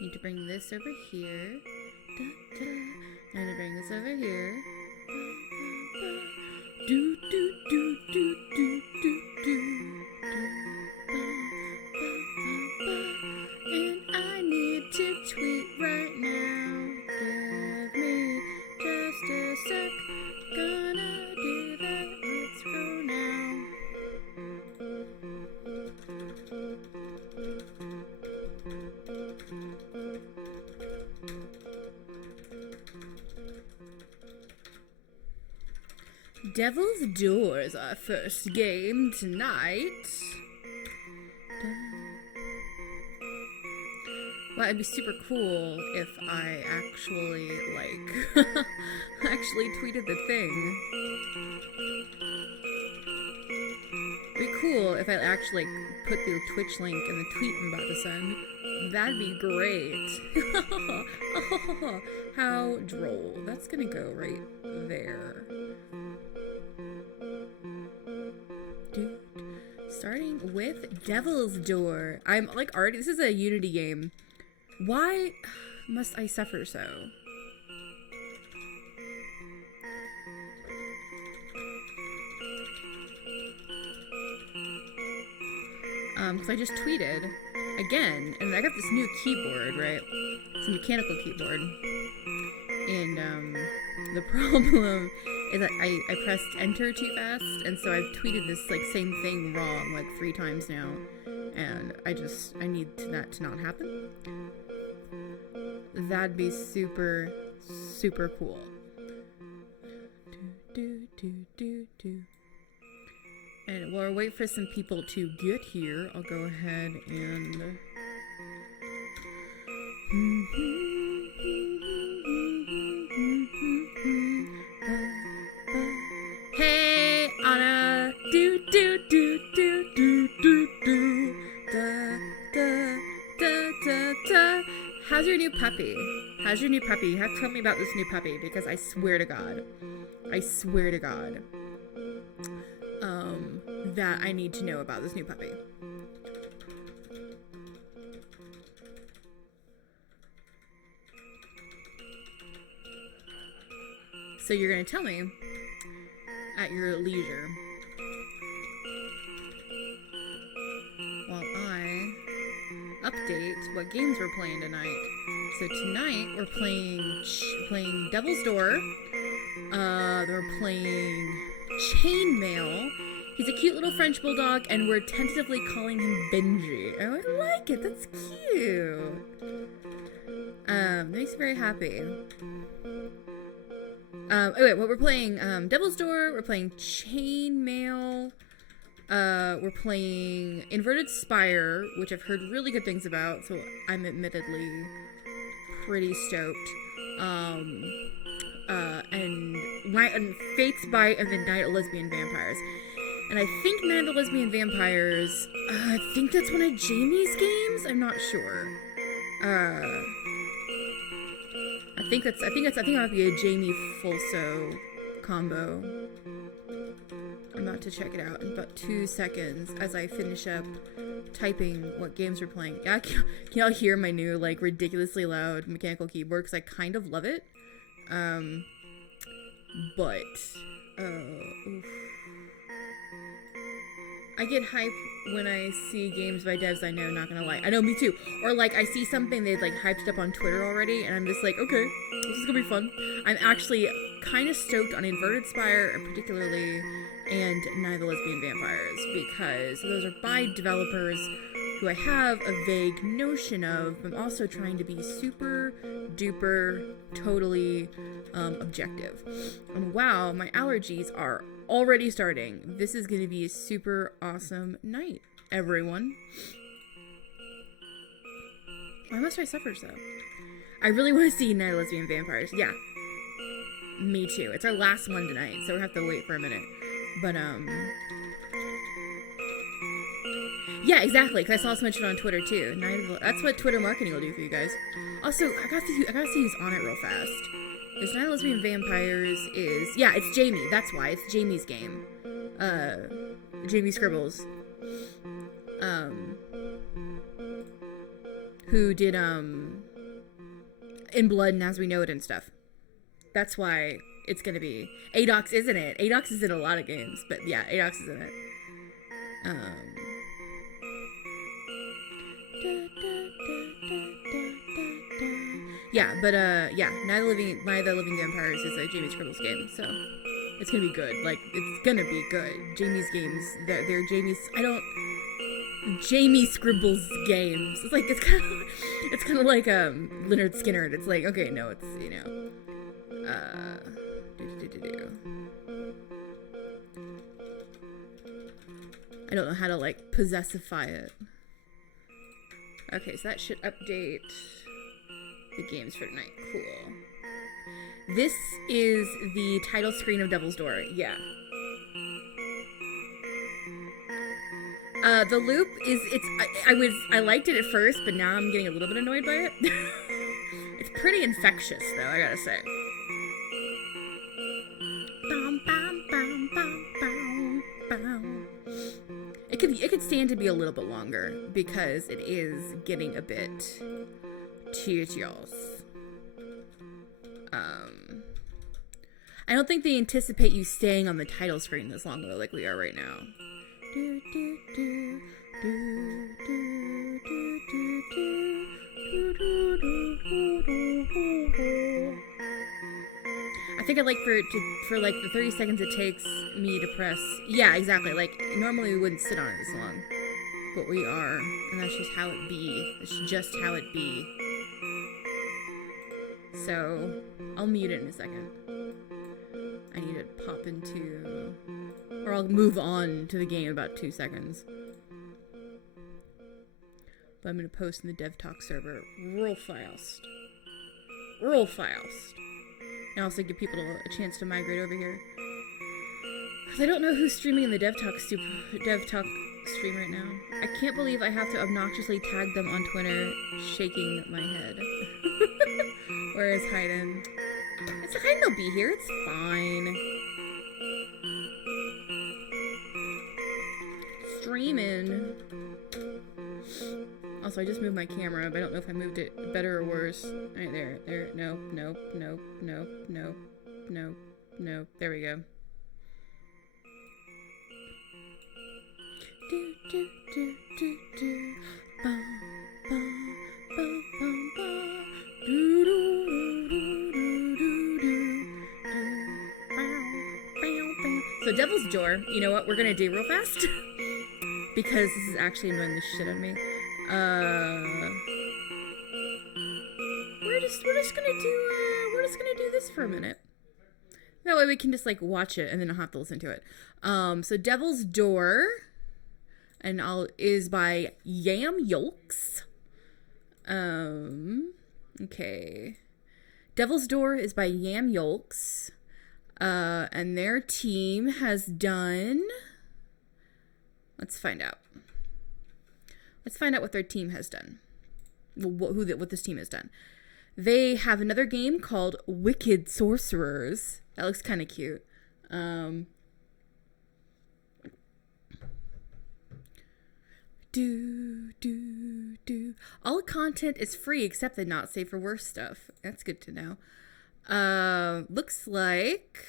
Need to bring this over here. Da, da. I need to bring this over here. Do do do do do do do. And I need to tweet right now. Give me just a sec. Gonna do that. Let's go now. Devil's Door is our first game tonight. Well, it'd be super cool if I actually, actually tweeted the thing. It'd be cool if I actually put the Twitch link in the tweet I'm about to send. That'd be great. How droll. That's gonna go right there. Starting with Devil's Door. I'm already, this is a Unity game. Why must I suffer so? Because I just tweeted again, and I got this new keyboard, right? It's a mechanical keyboard. And, the problem is that I pressed enter too fast, and so I've tweeted this, same thing wrong, 3 times now. And I need that to not happen. That'd be super, super cool. And while I wait for some people to get here, I'll go ahead and... Hey, Anna, do do do do do do do, da da da da da. How's your new puppy? How's your new puppy? You have to tell me about this new puppy, because I swear to God, that I need to know about this new puppy. So you're gonna tell me at your leisure while I update what games we're playing tonight. So tonight we're playing Devil's Door. We're playing ChainMail. He's a cute little French bulldog, and we're tentatively calling him Benji. Oh, I like it. That's cute. Makes me very happy. Anyway, what we're playing, Devil's Door, we're playing ChainMail, we're playing Inverted Spire, which I've heard really good things about, so I'm admittedly pretty stoked, and Fate's Bite and the Night of Lesbian Vampires. And I think Night of the Lesbian Vampires, I think that's one of Jamie's games? I'm not sure. I think it might be a Jamie Fulso combo. I'm about to check it out in about 2 seconds as I finish up typing what games we're playing. Yeah, can y'all hear my new, ridiculously loud mechanical keyboard? Because I kind of love it. Oof. I get hype when I see games by devs I know, not gonna lie. I know, me too. Or, I see something they've, hyped up on Twitter already, and I'm just like, okay, this is gonna be fun. I'm actually kind of stoked on Inverted Spire, particularly, and Night of the Lesbian Vampires, because those are by developers who I have a vague notion of, but I'm also trying to be super duper, totally, objective. And wow, my allergies are already starting. This is going to be a super awesome night, everyone. Why must I suffer so? I really want to see Night of Lesbian Vampires. Yeah. Me too. It's our last one tonight, so we'll have to wait for a minute. But, yeah, exactly, because I saw so much of it on Twitter, too. That's what Twitter marketing will do for you guys. Also, I gotta see who's on it real fast. This Night of Lesbian Vampires is... Yeah, it's Jamie. That's why. It's Jamie's game. Jamie Scribbles. who did In Blood and As We Know It and stuff. That's why it's gonna be ADOX, isn't it? ADOX is in a lot of games, but yeah, ADOX is in it. Yeah, but yeah, Night of the Living Vampires is a Jamie Scribbles game, so it's gonna be good. Like, it's gonna be good. Jamie's games, they're Jamie's. Jamie Scribbles games. It's like it's kind of like Leonard Skinner. It's like, okay, no, it's, you know, I don't know how to like possessify it. Okay, so that should update the games for tonight. Cool. This is the title screen of Devil's Door. Yeah. The loop is, I liked it at first, but now I'm getting a little bit annoyed by it. It's pretty infectious, though, I gotta say. It could stand to be a little bit longer, because it is getting a bit tedious. I don't think they anticipate you staying on the title screen this long, though, like we are right now. I think I'd like for like the 30 seconds it takes me to press. Yeah, exactly. Like, normally we wouldn't sit on it this long, but we are, and that's just how it be. It's just how it be. So I'll mute it in a second. I need to pop into, or I'll move on to the game in about 2 seconds. But I'm going to post in the Dev Talk server real fast. And also give people a chance to migrate over here. Because I don't know who's streaming in the Dev Talk stream right now. I can't believe I have to obnoxiously tag them on Twitter, shaking my head. Where is Hayden? It's like, Hayden will be here. It's fine. Streaming. Also, I just moved my camera, but I don't know if I moved it better or worse. Right there. Nope. There we go. So Devil's Door, you know what we're gonna do real fast? Because this is actually annoying the shit out of me. We're just gonna do this for a minute. That way we can just like watch it and then I'll have to listen to it. So Devil's Door is by Yam Yolks. Okay. Devil's Door is by Yam Yolks. And their team has done. Let's find out. Let's find out what their team has done. What this team has done. They have another game called Wicked Sorcerers. That looks kind of cute. All content is free except the not safe for work stuff. That's good to know. Looks like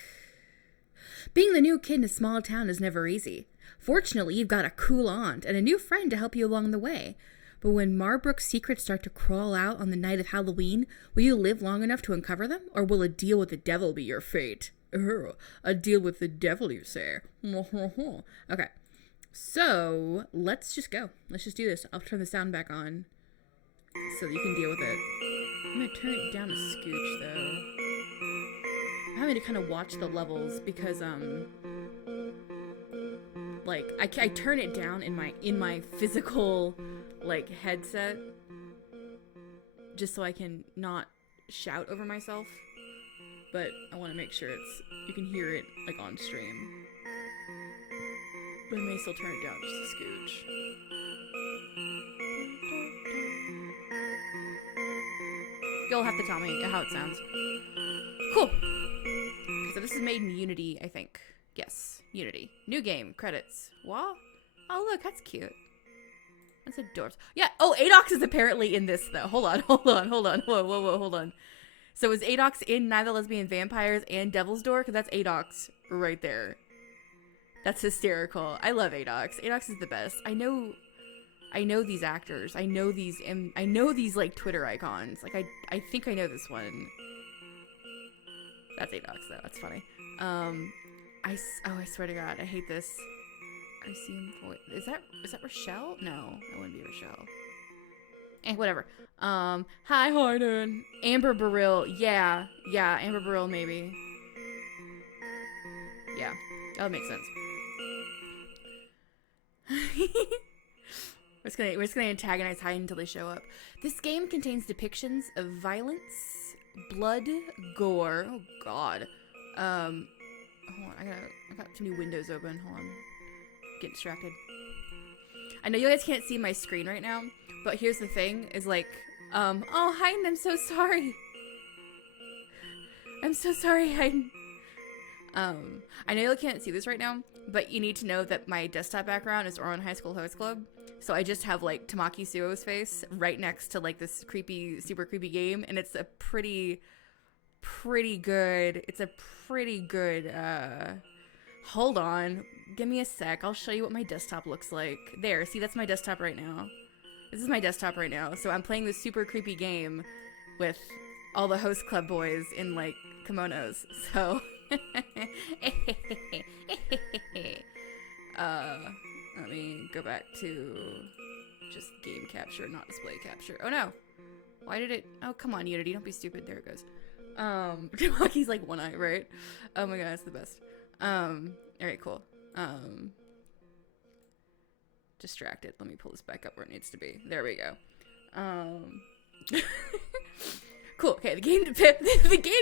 being the new kid in a small town is never easy. Fortunately, you've got a cool aunt and a new friend to help you along the way. But when Marbrook's secrets start to crawl out on the night of Halloween, will you live long enough to uncover them? Or will a deal with the devil be your fate? A deal with the devil, you say? Okay. So, let's just go. Let's just do this. I'll turn the sound back on so that you can deal with it. I'm going to turn it down a scooch, though. I'm having to kind of watch the levels because, like, I turn it down in my physical, like, headset just so I can not shout over myself. But I want to make sure you can hear it, like, on stream. But I may still turn it down just a scooch. You'll have to tell me how it sounds. Cool. So this is made in Unity, I think. Yes, Unity. New game. Credits. What? Oh, look, that's cute. That's adorable. Yeah. Oh, Adox is apparently in this though. Hold on. Whoa, hold on. So is Adox in Neither Lesbian Vampires and Devil's Door? Because that's Adox right there. That's hysterical. I love Adox. Adox is the best. I know these actors. I know these like Twitter icons. Like I think I know this one. That's Adox though. That's funny. I swear to God, I hate this. I see him. Is that Rochelle? No, that wouldn't be Rochelle. Whatever. Hi Harden. Amber Burrill. Yeah, Amber Burrill maybe. Yeah, that would make sense. We're just gonna antagonize Hyde until they show up. This game contains depictions of violence, blood, gore. Oh God. Hold on, I got too many windows open. Hold on. Get distracted. I know you guys can't see my screen right now, but here's the thing: is like, oh Hyde, I'm so sorry. I'm so sorry, Hyde. I know you can't see this right now, but you need to know that my desktop background is Oran High School Host Club. So I just have like Tamaki Suo's face right next to like this creepy, super creepy game, and it's a pretty good. It's a pretty good. Hold on, give me a sec. I'll show you what my desktop looks like. There, see, that's my desktop right now. This is my desktop right now. So I'm playing this super creepy game with all the Host Club boys in like kimonos. So. Let me go back to just game capture, not display capture. Oh no, why did it? Oh come on, Unity, don't be stupid. There it goes. Tamaki's like one eye, right? Oh my god, that's the best. All right, cool. Distracted. Let me pull this back up where it needs to be. There we go. Cool. Okay, the game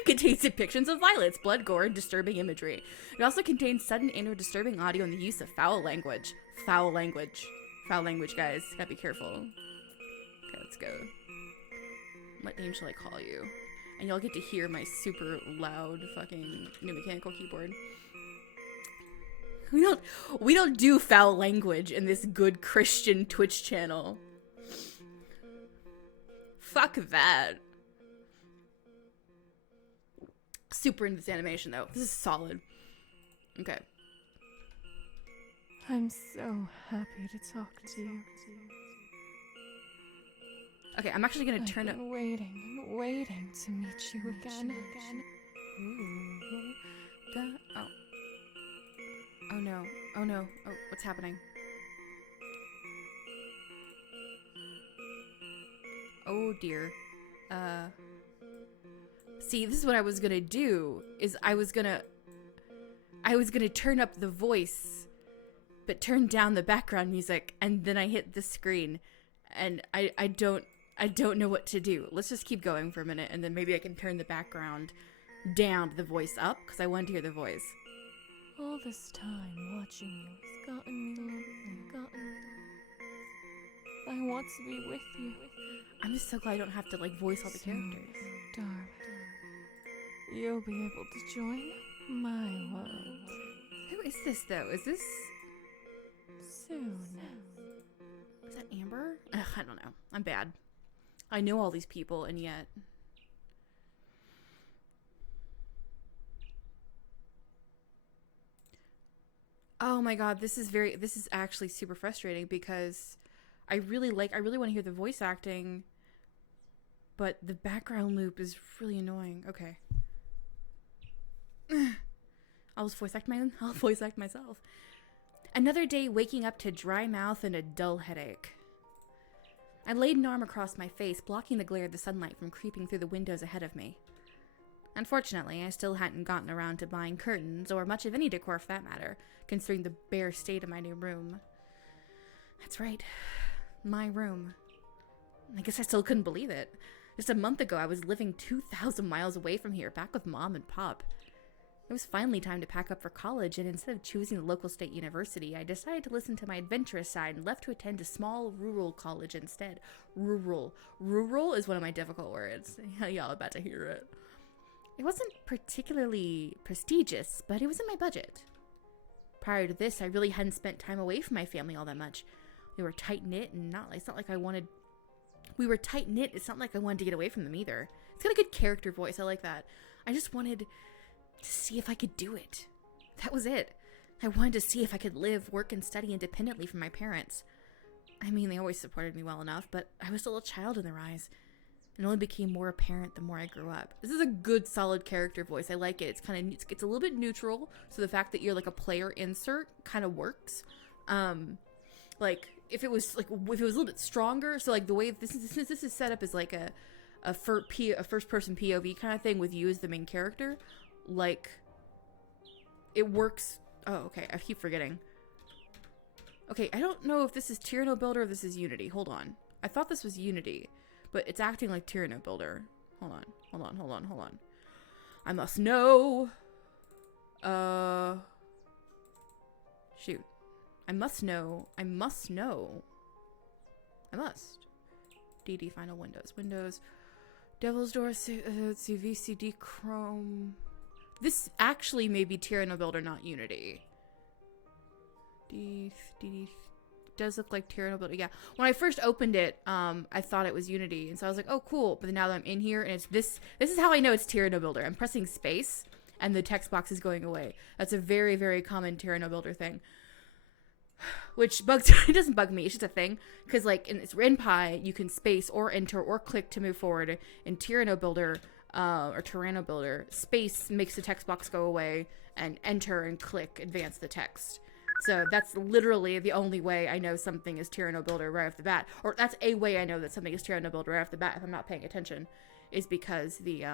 contains depictions of violence, blood, gore, and disturbing imagery. It also contains sudden and/or disturbing audio and the use of foul language. Foul language, guys. Gotta be careful. Okay, let's go. What name shall I call you? And y'all get to hear my super loud fucking new mechanical keyboard. We don't do foul language in this good Christian Twitch channel. Fuck that. Super into this animation though. This is solid. Okay. I'm so happy to talk to you. Okay, I'm actually gonna turn up. Waiting to meet you again. Oh no. Oh, what's happening? Oh dear. See, this is what I was gonna do, is I was gonna turn up the voice, but turn down the background music, and then I hit the screen, and I don't know what to do. Let's just keep going for a minute, and then maybe I can turn the background down, the voice up, because I wanted to hear the voice. All this time watching you has gotten me lonely. I want to be with you. I'm just so glad I don't have to like voice all the characters. Darling, you'll be able to join my world. Who is this though? Is this Soon. Is that Amber? Ugh, I don't know. I'm bad. I know all these people, and yet. Oh my god, this is actually super frustrating because I really want to hear the voice acting, but the background loop is really annoying. Okay. I'll voice act myself. Another day waking up to dry mouth and a dull headache. I laid an arm across my face, blocking the glare of the sunlight from creeping through the windows ahead of me. Unfortunately, I still hadn't gotten around to buying curtains, or much of any decor for that matter, considering the bare state of my new room. That's right. My room. I guess I still couldn't believe it. Just a month ago, I was living 2,000 miles away from here, back with Mom and Pop. It was finally time to pack up for college, and instead of choosing the local state university, I decided to listen to my adventurous side and left to attend a small rural college instead. Rural. Rural is one of my difficult words. Y'all about to hear it. It wasn't particularly prestigious, but it was in my budget. Prior to this, I really hadn't spent time away from my family all that much. They were tight-knit and it's not like I wanted... We were tight-knit. It's not like I wanted to get away from them either. It's got a good character voice. I like that. I just wanted to see if I could do it. That was it. I wanted to see if I could live, work, and study independently from my parents. I mean, they always supported me well enough, but I was still a child in their eyes. It only became more apparent the more I grew up. This is a good, solid character voice. I like it. It's kind of, it's a little bit neutral, so the fact that you're like a player insert kind of works. Like if it was a little bit stronger, so like the way this is set up as like a first person POV kind of thing with you as the main character, like it works. Oh, okay. I keep forgetting. Okay, I don't know if this is Tyranno Builder or if this is Unity. Hold on. I thought this was Unity, but it's acting like Tyranno Builder. Hold on. I must know. Shoot. I must. DD Final Windows. Devil's Door, VCD Chrome. This actually may be Tyranno Builder, not Unity. DD does look like Tyranno Builder. Yeah. When I first opened it, I thought it was Unity, and so I was like, "Oh, cool." But now that I'm in here, and it's this. This is how I know it's Tyranno Builder. I'm pressing space, and the text box is going away. That's a very, very common Tyranno Builder thing. Which bugs. It doesn't bug me. It's just a thing, because like in Pi, you can space or enter or click to move forward. In Tyranno Builder, or Tyranno Builder, space makes the text box go away, and enter and click advance the text. So that's literally the only way I know something is Tyranno Builder right off the bat. Or that's a way I know that something is Tyranno Builder right off the bat if I'm not paying attention, is because the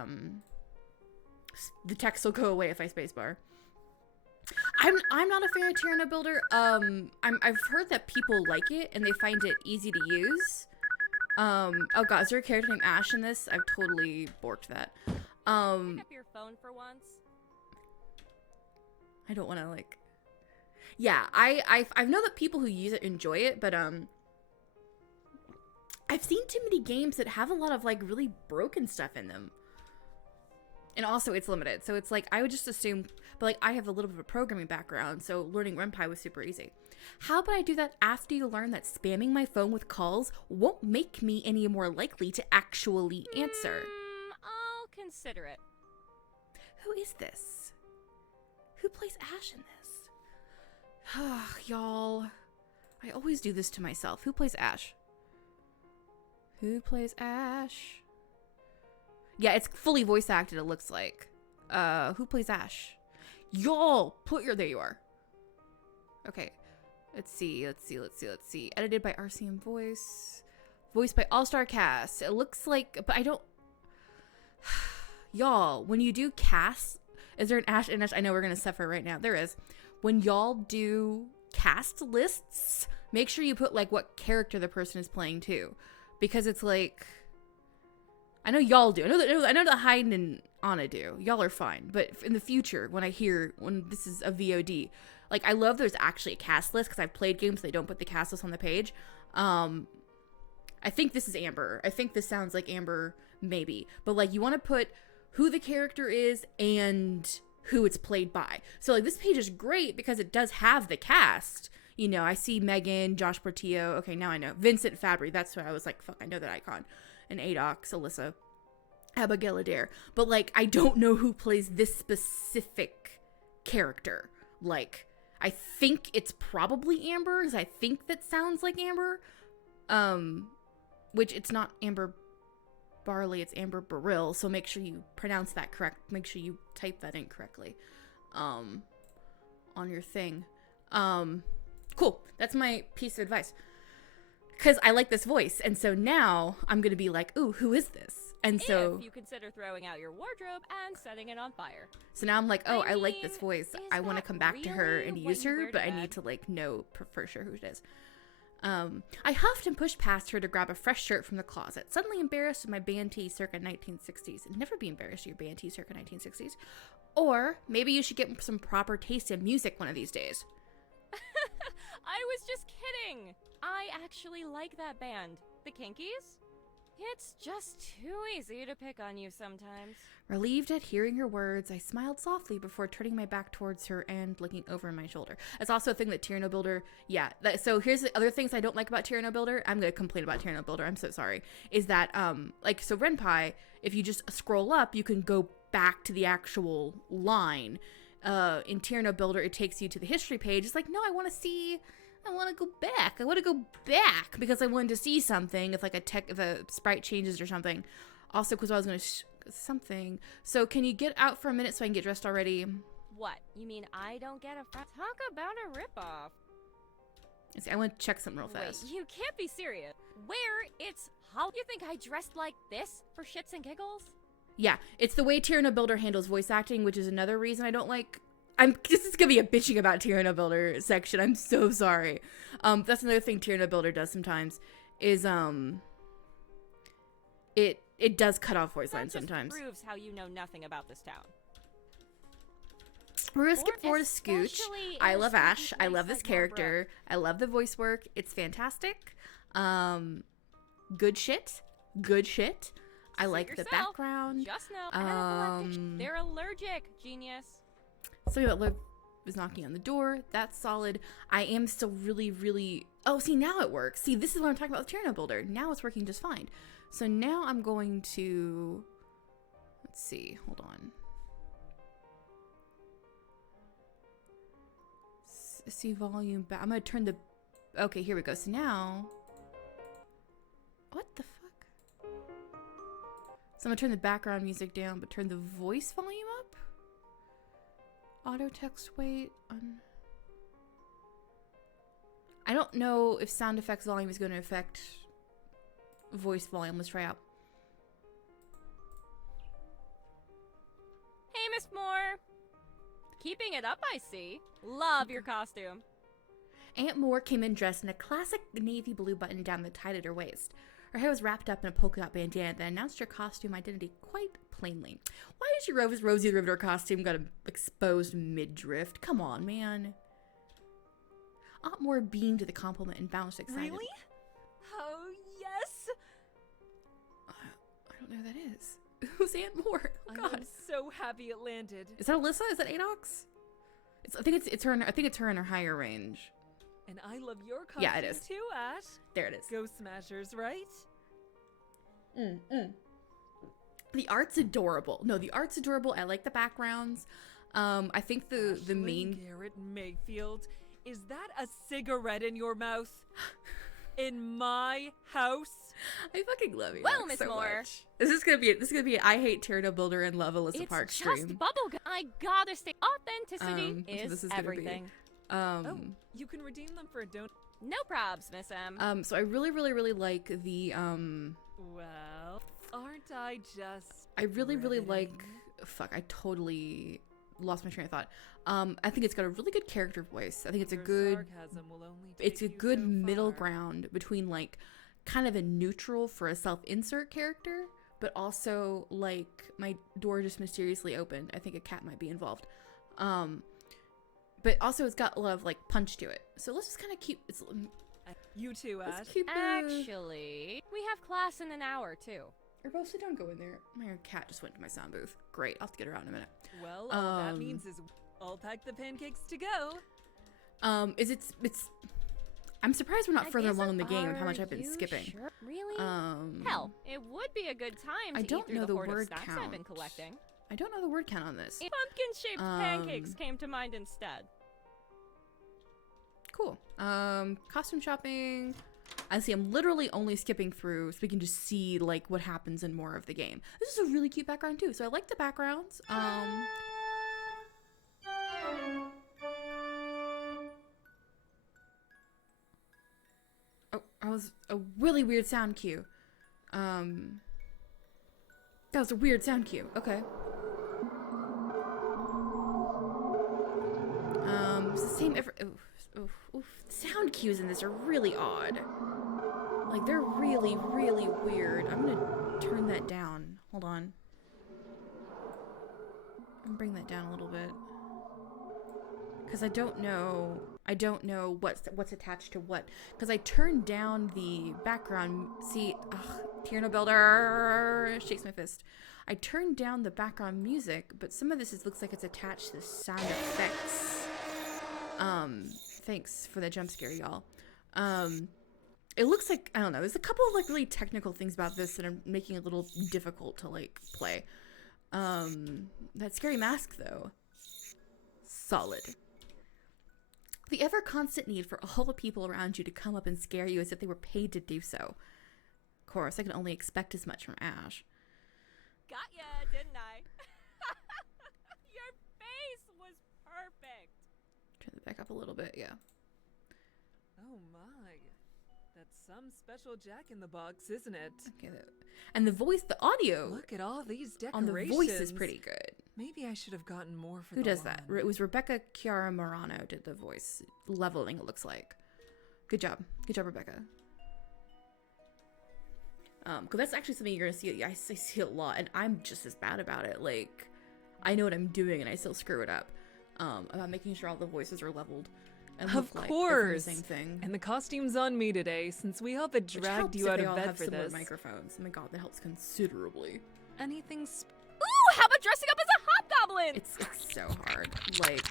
text will go away if I spacebar. I'm not a fan of Tyranno Builder. I've heard that people like it and they find it easy to use. Oh god, is there a character named Ash in this? I've totally borked that. Pick up your phone for once. I don't want to like... Yeah, I know that people who use it enjoy it, but I've seen too many games that have a lot of like really broken stuff in them. And also it's limited, so it's like I would just assume, but like I have a little bit of a programming background, so learning RenPy was super easy. How about I do that after you learn that spamming my phone with calls won't make me any more likely to actually answer? I'll consider it. Who is this? Who plays Ash in this? Y'all, I always do this to myself. Who plays Ash? Who plays Ash? Yeah, it's fully voice acted, it looks like. Who plays Ash? Y'all, there you are. Okay, let's see. Edited by RCM Voice. Voiced by All-Star Cast. It looks like, but I don't... Y'all, when you do cast... Is there an Ash in Ash? I know we're going to suffer right now. There is. When y'all do cast lists, make sure you put like what character the person is playing too, because it's like, I know y'all do. I know that Hayden and Anna do. Y'all are fine, but in the future, when this is a VOD, like I love there's actually a cast list because I've played games they don't put the cast list on the page. I think this is Amber. I think this sounds like Amber, maybe, but like you want to put who the character is and who it's played by. So like this page is great because it does have the cast. You know, I see Megan, Josh Portillo. Okay, now I know. Vincent Fabry. That's what I was like, fuck, I know that icon. And Adox, Alyssa, Abigail Adair. But like, I don't know who plays this specific character. Like, I think it's probably Amber, because I think that sounds like Amber. Which it's not Amber Barley, it's Amber Baril, so make sure you pronounce that correct. Make sure you type that in correctly on your thing. Cool. That's my piece of advice, because I like this voice, and so now I'm gonna be like, ooh, who is this? And so if you consider throwing out your wardrobe and setting it on fire. So now I'm like, oh, I like this voice. I want to come back to her and use her, but I need to like know for sure who it is. I huffed and pushed past her to grab a fresh shirt from the closet, suddenly embarrassed of my band tee circa 1960s. Never be embarrassed of your band tee circa 1960s. Or maybe you should get some proper taste in music one of these days. I was just kidding. I actually like that band. The Kinkies? It's just too easy to pick on you sometimes. Relieved at hearing her words, I smiled softly before turning my back towards her and looking over my shoulder. That's also a thing that Tyranno Builder, so here's the other things I don't like about Tyranno Builder. I'm going to complain about Tyranno Builder. I'm so sorry. Is that, so Renpai, if you just scroll up, you can go back to the actual line. In Tyranno Builder, it takes you to the history page. It's like, no, I want to go back. I want to go back because I wanted to see something if if a sprite changes or something. Also, because I was going to something. So can you get out for a minute so I can get dressed already? What? You mean I don't get a friend? Talk about a ripoff. I want to check something real fast. Wait, you can't be serious. Where? It's how you think I dressed like this for shits and giggles? Yeah, it's the way Tyranno Builder handles voice acting, which is another reason I don't like. This is gonna be a bitching about Tyranno Builder section. I'm so sorry. That's another thing Tyranno Builder does sometimes. Is it does cut off voice lines sometimes. Proves how you know nothing about this town. We're gonna skip forward to Scooch. I love Ash. I love this character. I love the voice work. It's fantastic. Good shit. Good shit. I like the background. Just know, they're allergic. Genius. So Liv is knocking on the door. That's solid. I am still really. Oh, see, now it works. See, this is what I'm talking about with Tyranno Builder. Now it's working just fine. So now I'm going to. Let's see. Hold on. See volume back. I'm gonna turn the. Okay, here we go. So now. What the fuck? So I'm gonna turn the background music down, but turn the voice volume up. Auto text weight on. I don't know if sound effects volume is going to affect voice volume. Let's try out. Hey, Miss Moore. Keeping it up, I see. Love your costume. Aunt Moore came in dressed in a classic navy blue button down that tied at her waist. Her hair was wrapped up in a polka dot bandana that announced her costume identity quite plainly. Why is your Rosie the Riveter costume got an exposed midriff? Come on, man. Aunt Moore beamed at the compliment and bounced excited. Really? Oh, yes! I don't know who that is. Who's Aunt Moore? Oh, God. I'm so happy it landed. Is that Alyssa? Is that Adox? I think it's her. I think it's her in her higher range. And I love your costume Yeah, it is. too, Ash. There it is. Go Smashers, right? The art's adorable. No, the art's adorable. I like the backgrounds. I think the main Garrett Mayfield, is that a cigarette in your mouth? In my house? I fucking love you. Well, Miss so Moore. much. This is gonna be I hate Tyranno Builder and love Alyssa Park It's stream. just bubblegum. I gotta say, authenticity So this is is gonna be- everything. Oh, you can redeem them for a donut. No probs, Miss M. So I really like the Well, aren't I just I really like riveting? fuck, I totally lost my train of thought. I think it's got a really good character voice. I think it's Your a good sarcasm will only it's take a you good so middle far. ground between like kind of a neutral for a self-insert character, but also like my door just mysteriously opened. I think a cat might be involved. But also it's got a lot of like punch to it. So let's just kind of keep You too, Ash. let's keep Actually, we have class in an hour, too. Rosie, don't go in there. My cat just went to my sound booth. Great, I'll have to get her out in a minute. Well, all that means is I'll pack the pancakes to go. It's I'm surprised we're not I further guess along in the game of how much are I've been you skipping. Sure? Really? Hell, It would be a good time to I don't eat through know the the hoard word of snacks I've been count. collecting. I don't know the word count on this. Pumpkin-shaped pancakes came to mind instead. Cool. Costume shopping. I see. I'm literally only skipping through so we can just see like what happens in more of the game. This is a really cute background too. So I like the backgrounds. Oh, that was a really weird sound cue. That was a weird sound cue. Okay. It's the same every. Oof. Sound cues in this are really odd. Like, they're really weird. I'm gonna turn that down. Hold on. I'm gonna bring that down a little bit. Because I don't know I don't know what's attached to what, because I turned down the background. See, Tierno Builder shakes my fist. I turned down the background music, but some of this looks like it's attached to the sound effects. Thanks for the jump scare, y'all. It looks like, I don't know, there's a couple of like really technical things about this that are making it a little difficult to like play. That scary mask though, solid. The ever constant need for all the people around you to come up and scare you as if they were paid to do so. Of course, I can only expect as much from Ash. Got ya, didn't I? Your face was perfect. Turn it back up a little bit, yeah. Oh my. That's some special jack-in-the-box, isn't it? Okay, and the voice, the audio Look at all these on decorations. the voice is pretty good. Maybe I should have gotten more for Who the does that? lawn. It was Rebecca Chiara Morano did the voice leveling, it looks like. Good job, Rebecca. Because that's actually something you're gonna see. I see a lot, and I'm just as bad about it. Like, I know what I'm doing, and I still screw it up. About making sure all the voices are leveled. And Of look course. Like the same thing. And the costume's on me today, since we helped it Which dragged helps you if out they of all bed have for similar this. microphones. Oh my god, that helps considerably. Anything Ooh, how about dressing up as a hobgoblin? It's so hard. Like,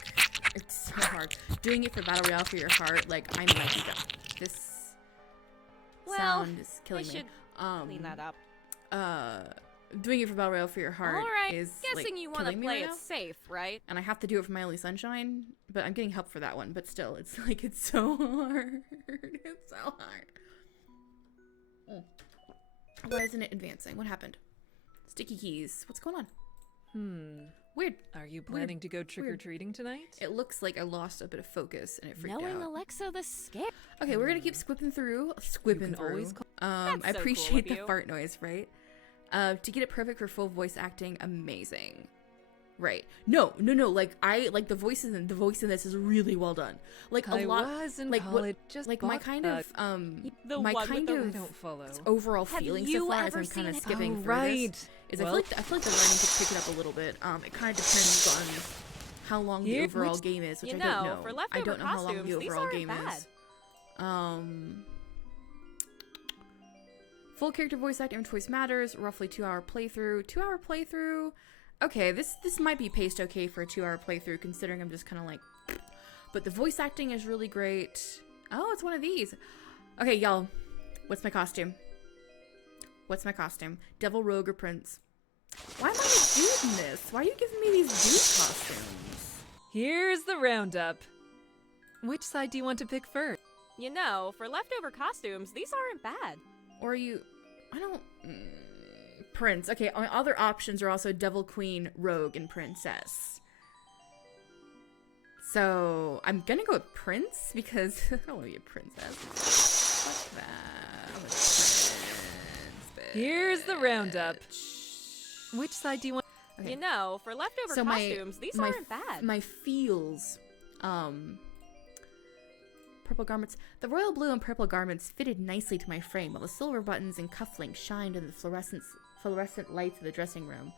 it's so hard. Doing it for Battle Royale for your heart, like, I'm like, this sound is killing me. Clean that up. Doing it for Battle Royale for your heart All right, is guessing like, you want to killing me play right it now. safe, right? And I have to do it for My Only Sunshine, but I'm getting help for that one. But still, it's like, it's so hard. It's so hard. Why isn't it advancing? What happened? Sticky keys. What's going on? Weird. Are you planning to go trick-or-treating tonight? It looks like I lost a bit of focus and it freaked Knowing out. Alexa the scare. Okay, we're gonna keep squipping through. can always I That's so cool appreciate of the you. fart noise, right? To get it perfect for full voice acting, amazing. Right. No. Like the voice in this is really well done. Like a I lot. was in like college. Just like my bought kind that. of The my one with kind the- I of don't follow. overall Have feeling you so far as ever I'm kind of seen- skipping Oh, through right. this is Well- I feel like the learning to pick it up a little bit. It kind of depends on how long the Here- overall which- game is, which You I don't know, know. for I leftover don't know how long the costumes, these overall aren't game bad. is. Full character voice acting, choice matters. Roughly 2-hour playthrough. 2-hour playthrough. Okay, this might be paced okay for a 2-hour playthrough, considering I'm just kind of like. But the voice acting is really great. Oh, it's one of these. Okay, y'all. What's my costume? Devil, rogue, or prince? Why am I a dude in this? Why are you giving me these dude costumes? Here's the roundup. Which side do you want to pick first? You know, for leftover costumes, these aren't bad. Or you... I don't... Prince. Okay, my other options are also devil, queen, rogue, and princess. So, I'm gonna go with prince because I don't want to be a princess. Fuck that. I'm a prince, bitch. Here's the roundup. Which side do you want? Okay. You know, for leftover So costumes, these aren't bad. My feels, purple garments. The royal blue and purple garments fitted nicely to my frame, while the silver buttons and cufflinks shined in the fluorescent lights of the dressing room.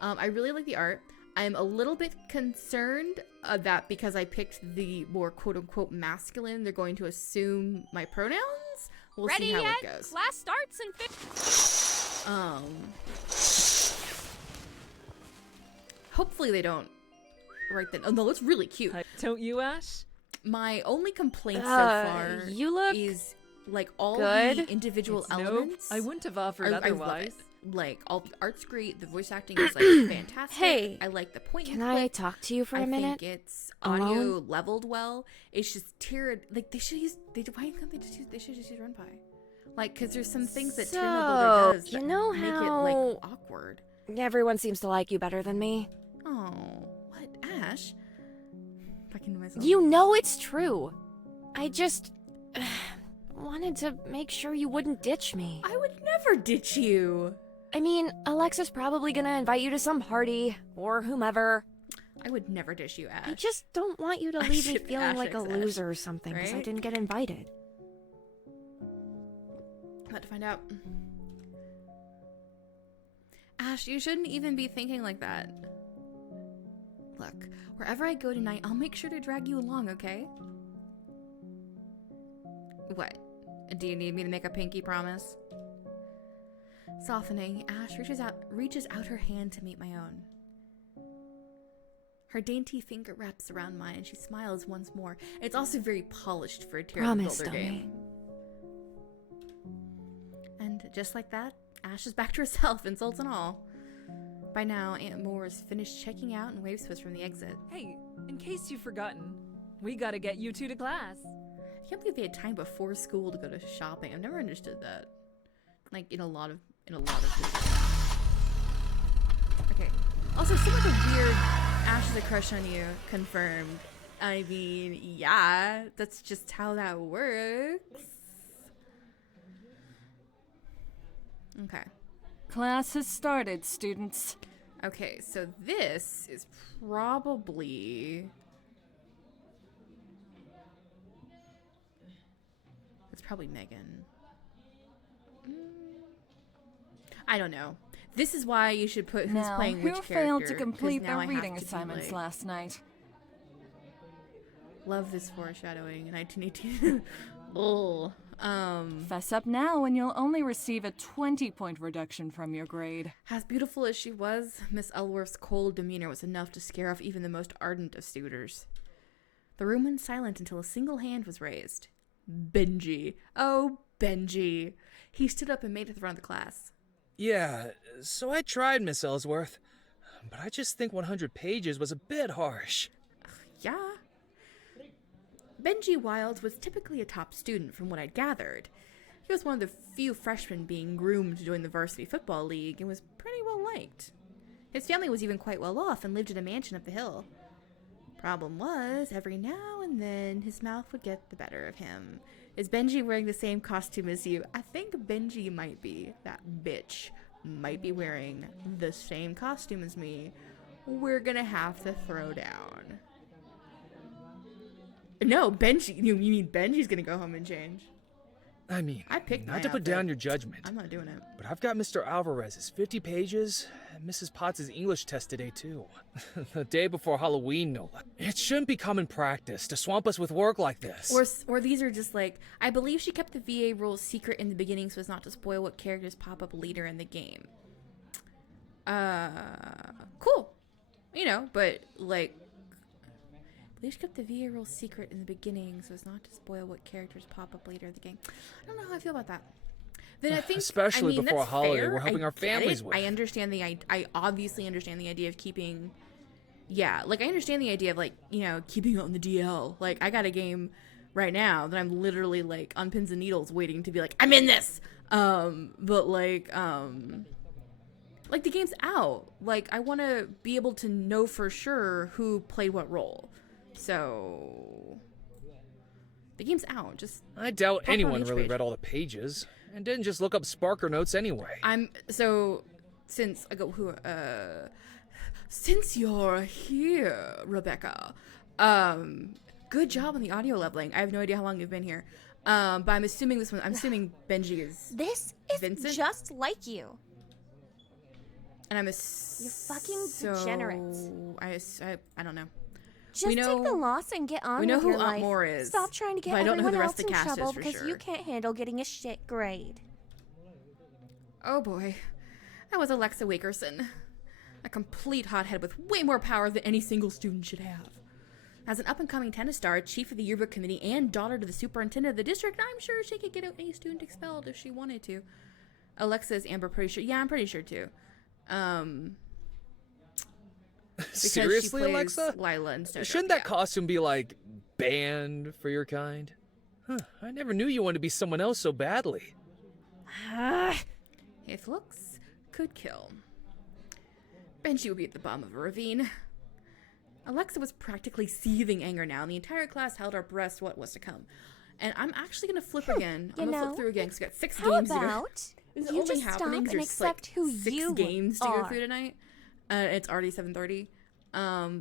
I really like the art. I'm a little bit concerned that because I picked the more quote-unquote masculine, they're going to assume my pronouns. We'll Ready see how yet? it goes. Class starts in 50. Hopefully they don't write that. Oh no, it's really cute. Don't you, Ash? My only complaint so far you look is like all good. the individual It's nope. elements. I wouldn't have offered I love otherwise. it. Like all the art's great, the voice acting is like fantastic. Hey, I like the point. Can and I click. talk to you for I a minute? think it's audio Alone? leveled well. It's just tiered. Like they should use. Why can't they just use? They should just use Runpie. Like, cause there's some things that Tierno Builder does you that know make it how- like awkward. Everyone seems to like you better than me. Oh, what, Ash? Talking to myself. You know it's true. I just wanted to make sure you wouldn't ditch me. I would never ditch you. I mean, Alexa's probably gonna invite you to some party, or whomever. I would never ditch you, Ash. I just don't want you to I leave me should feeling Ash like a Ash, loser or something because I right? didn't get invited. About to find out. Ash, you shouldn't even be thinking like that. Look, wherever I go tonight, I'll make sure to drag you along, okay? What? Do you need me to make a pinky promise? Softening, Ash reaches out her hand to meet my own. Her dainty finger wraps around mine and she smiles once more. It's also very polished for a tier builder game. And just like that, Ash is back to herself, insults and all. By now, Aunt Moore is finished checking out and waves to us from the exit. Hey, in case you've forgotten, we gotta get you two to class. I can't believe they had time before school to go to shopping. I've never understood that. Like in a lot of Okay. Also, some of the weird Ash has a crush on you confirmed. I mean, yeah, that's just how that works. Okay. Class has started, students. Okay, so this is probably... It's probably Megan. I don't know. This is why you should put who's playing which character. Who failed to complete now their I have reading to assignments last night? Love this foreshadowing. 1918. Oh. Fess up now and you'll only receive a 20-point reduction from your grade. As beautiful as she was, Miss Elworth's cold demeanor was enough to scare off even the most ardent of suitors. The room went silent until a single hand was raised. Benji. Oh, Benji. He stood up and made it to the front of the class. Yeah, so I tried, Miss Ellsworth, but I just think 100 pages was a bit harsh. Yeah. Benji Wilds was typically a top student from what I'd gathered. He was one of the few freshmen being groomed to join the varsity football league and was pretty well liked. His family was even quite well off and lived in a mansion up the hill. Problem was, every now and then his mouth would get the better of him. Is Benji wearing the same costume as you? I think Benji might be. That bitch might be wearing the same costume as me. We're gonna have to throw down. No, Benji. You mean Benji's gonna go home and change? I mean, I picked not my to put outfit. down your judgment, I'm not doing it. but I've got Mr. Alvarez's 50 pages and Mrs. Potts' English test today, too. The day before Halloween, no less. It shouldn't be common practice to swamp us with work like this. Or these are just like, I believe she kept the VA rules secret in the beginning so as not to spoil what characters pop up later in the game. Cool. You know, but like, I believe she kept the VA rules secret in the beginning so as not to spoil what characters pop up later in the game. I don't know how I feel about that. Then I think, Especially before that's a holiday fair. we're helping I our get families it. with. I understand I obviously understand the idea of keeping, yeah, like I understand the idea of like, you know, keeping it on the DL. Like I got a game right now that I'm literally like on pins and needles waiting to be like, I'm in this. But like the game's out. Like I want to be able to know for sure who played what role. So the game's out. Just I doubt pop on anyone each really page. read all the pages and didn't just look up Sparker notes anyway. Since you're here, Rebecca, good job on the audio leveling. I have no idea how long you've been here, but I'm assuming Benji is This is Vincent? just like you. and I'm You fucking degenerates. I don't know. Just We know- take the loss and get on we know with who your Aunt life. Moore is, Stop trying to get but I don't know who everyone the rest else of the in cast is trouble for because sure. you can't handle getting a shit grade. Oh boy, that was Alexa Wakerson, a complete hothead with way more power than any single student should have. As an up-and-coming tennis star, chief of the yearbook committee, and daughter to the superintendent of the district, I'm sure she could get any student expelled if she wanted to. Alexa is Amber pretty sure. Yeah, I'm pretty sure too. Because Seriously, she plays Alexa? Lila and Snowdrop, Shouldn't that yeah. costume be, like, banned for your kind? Huh, I never knew you wanted to be someone else so badly. If looks could kill, Benji would be at the bottom of a ravine. Alexa was practically seething anger now, and the entire class held our breath what was to come. And I'm actually going to flip again. I'm going to flip through again because we got 6 How games to go. about This is you only just stop happening 'cause and there's, accept like, who 6 you games to are? go through tonight. It's already 7:30.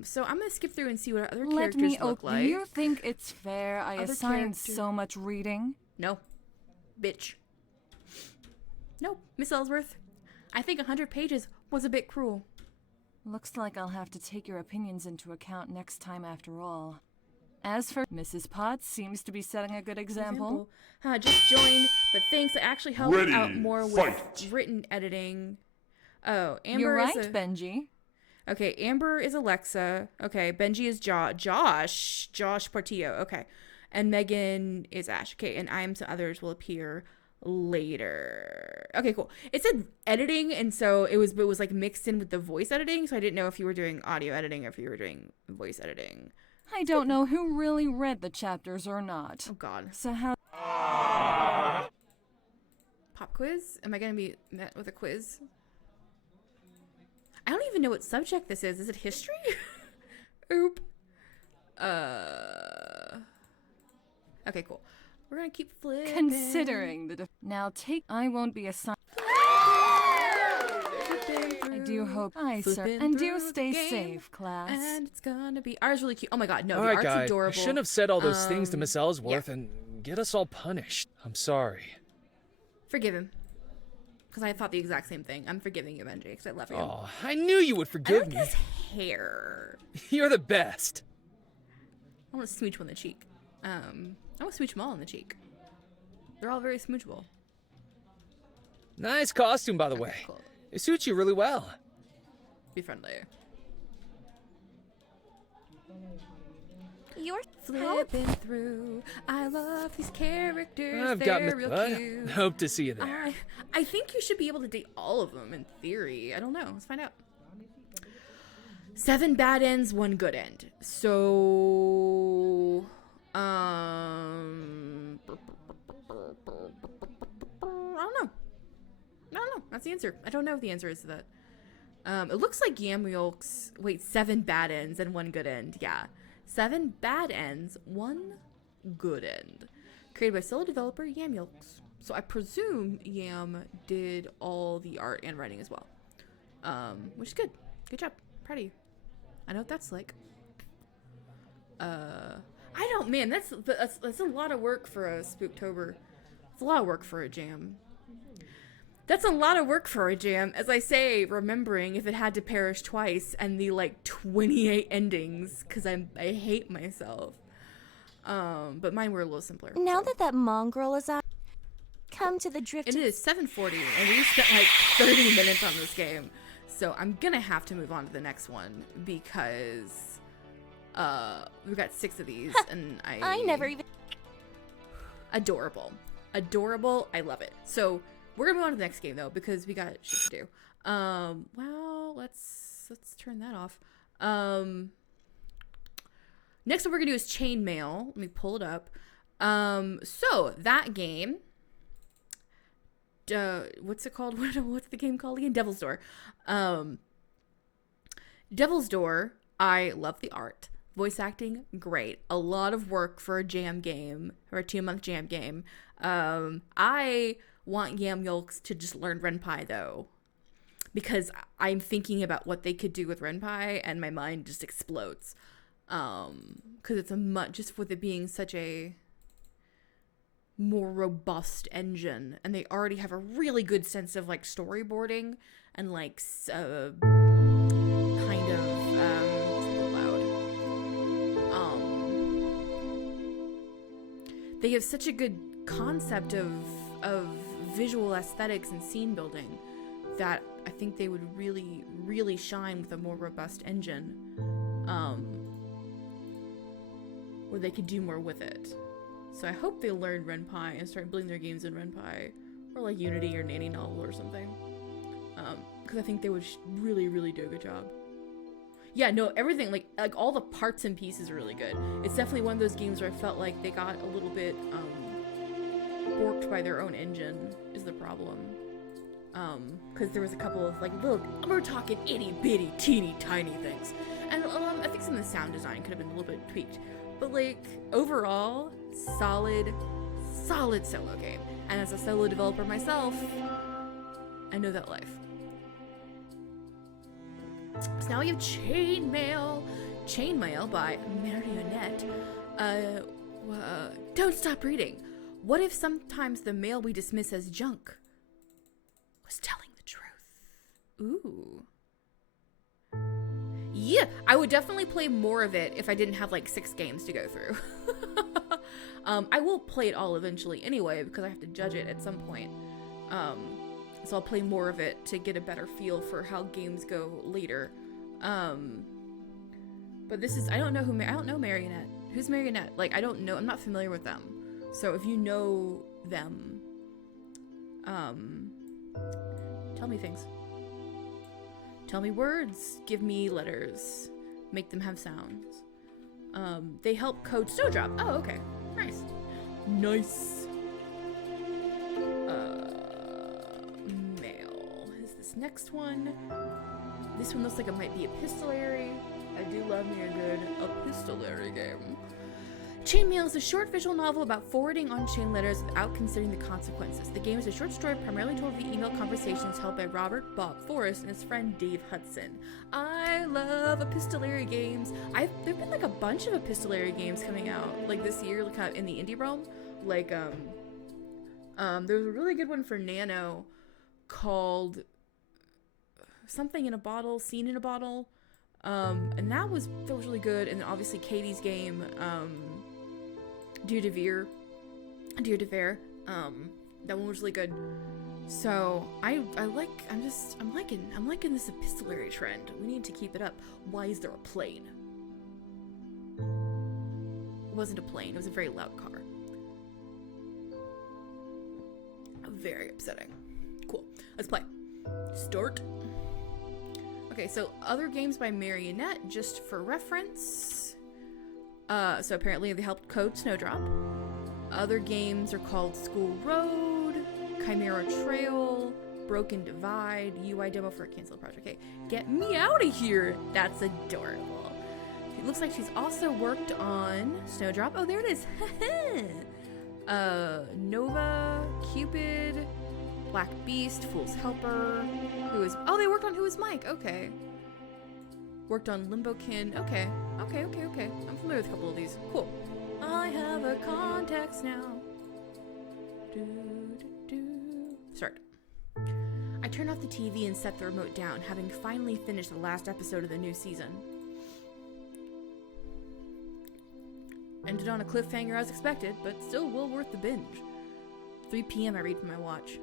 So I'm going to skip through and see what our other Let characters me look Do like. you think it's fair I Other assign character- so much reading? No. Bitch. No, Miss Ellsworth. I think 100 pages was a bit cruel. Looks like I'll have to take your opinions into account next time after all. As for Mrs. Potts, seems to be setting a good example. Just joined, but thanks. I actually helped out more with written editing. Oh, Amber You're right, is Benji. Okay, Amber is Alexa. Okay, Benji is Josh Portillo. Okay, and Megan is Ash. Okay, and I am some others will appear later. Okay, cool. It said editing, and so it was like mixed in with the voice editing. So I didn't know if you were doing audio editing or if you were doing voice editing. I don't know who really read the chapters or not. Oh God. So how... Pop quiz? Am I gonna be met with a quiz? I don't even know what subject this is. Is it history? Oop. Okay, cool. We're gonna keep flipping. Considering the... Now take... I won't be assigned... I do hope... Aye, sir. And do stay safe, class. And it's gonna be... Ours really cute. Oh my God, no, All the right, art's guys. I adorable. shouldn't have said all those things to Miss Ellsworth yeah. and get us all punished. I'm sorry. Forgive him. Because I thought the exact same thing. I'm forgiving you, Benji, because I love you. Oh, I knew you would I forgive like me. his hair. You're the best. I want to smooch one on the cheek. I want to smooch them all on the cheek. They're all very smoochable. Nice costume, by the way. Cool. It suits you really well. Be friendly. You're Flipping through. I love these characters. I've got They're Miss real Bud. cute. Hope to see you there. I think you should be able to date all of them in theory. I don't know. Let's find out. 7 bad ends, 1 good end. So, I don't know. That's the answer. I don't know if the answer is to that. It looks like Yam Yolks. Wait, 7 bad ends and 1 good end. Yeah. 7 bad ends, 1 good end. Created by solo developer Yam Yolks. So I presume Yam did all the art and writing as well. Which is good. Good job. Proud of you. I know what that's like. I don't, man, that's a lot of work for a Spooktober. It's a lot of work for a jam. That's a lot of work for a jam. As I say, remembering if it had to perish twice and the like 28 endings, because I hate myself. But mine were a little simpler. Now so. that mongrel is out, come to the drift. It is 7:40, and we spent like 30 minutes on this game. So I'm gonna have to move on to the next one because we've got 6 of these, and I never even. Adorable. I love it. So we're gonna move on to the next game though because we got shit to do. Well, let's turn that off. Next one we're gonna do is ChainMail. Let me pull it up. So that game. What's it called? What's the game called again? Devil's Door. Devil's Door. I love the art. Voice acting, great. A lot of work for a jam game, or a 2-month jam game. I want Yam Yolks to just learn Ren'Py though, because I'm thinking about what they could do with Ren'Py, and my mind just explodes. Because it's just with it being such a more robust engine, and they already have a really good sense of like storyboarding and like kind of it's a little loud. They have such a good concept of visual aesthetics and scene building that I think they would really shine with a more robust engine, where they could do more with it. So I hope they learn Ren'Py and start building their games in Ren'Py, or like Unity or Nanny Novel or something. Because I think they would really do a good job. Yeah, no, everything, like all the parts and pieces are really good. It's definitely one of those games where I felt like they got a little bit borked by their own engine is the problem. Because there was a couple of like we're talking itty bitty teeny tiny things, and I think some of the sound design could have been a little bit tweaked, but like overall, solid solo game. And as a solo developer myself, I know that life. So now we have ChainMail. ChainMail by Marionette. Don't stop reading. What if sometimes the mail we dismiss as junk was telling the truth? Ooh. Yeah, I would definitely play more of it if I didn't have like 6 games to go through. I will play it all eventually anyway because I have to judge it at some point. So I'll play more of it to get a better feel for how games go later. But this is, I don't know Marionette. Who's Marionette? Like, I don't know, I'm not familiar with them. So if you know them, tell me things. Tell me words, give me letters, make them have sounds. They help code Snowdrop. Oh, okay. Nice. Nice. Mail. Is this next one? This one looks like it might be epistolary. I do love me a good epistolary game. ChainMail is a short visual novel about forwarding on-chain letters without considering the consequences. The game is a short story primarily told via email conversations held by Robert Bob Forrest and his friend Dave Hudson. I love epistolary games. There've been like a bunch of epistolary games coming out like this year, like, kind of in the indie realm. Like there was a really good one for Nano called something in a bottle, scene in a bottle. And that was really good. And then obviously Katie's game, Dear de Veer, that one was really good. So I'm liking this epistolary trend. We need to keep it up. Why is there a plane? It wasn't a plane, it was a very loud car. Very upsetting. Cool. Let's play. Start. Okay, so other games by Marionette, just for reference. So apparently they helped code Snowdrop. Other games are called School Road, Chimera Trail, Broken Divide, UI demo for a canceled project. Okay, get me out of here! That's adorable. It looks like she's also worked on Snowdrop. Oh, there it is! Nova, Cupid, Black Beast, Fool's Helper, they worked on Who Is Mike, okay. Worked on Limbokin, okay. I'm familiar with a couple of these, cool. I have a context now. Start. I turned off the TV and set the remote down, having finally finished the last episode of the new season. Ended on a cliffhanger as expected, but still well worth the binge. 3 p.m. I read from my watch.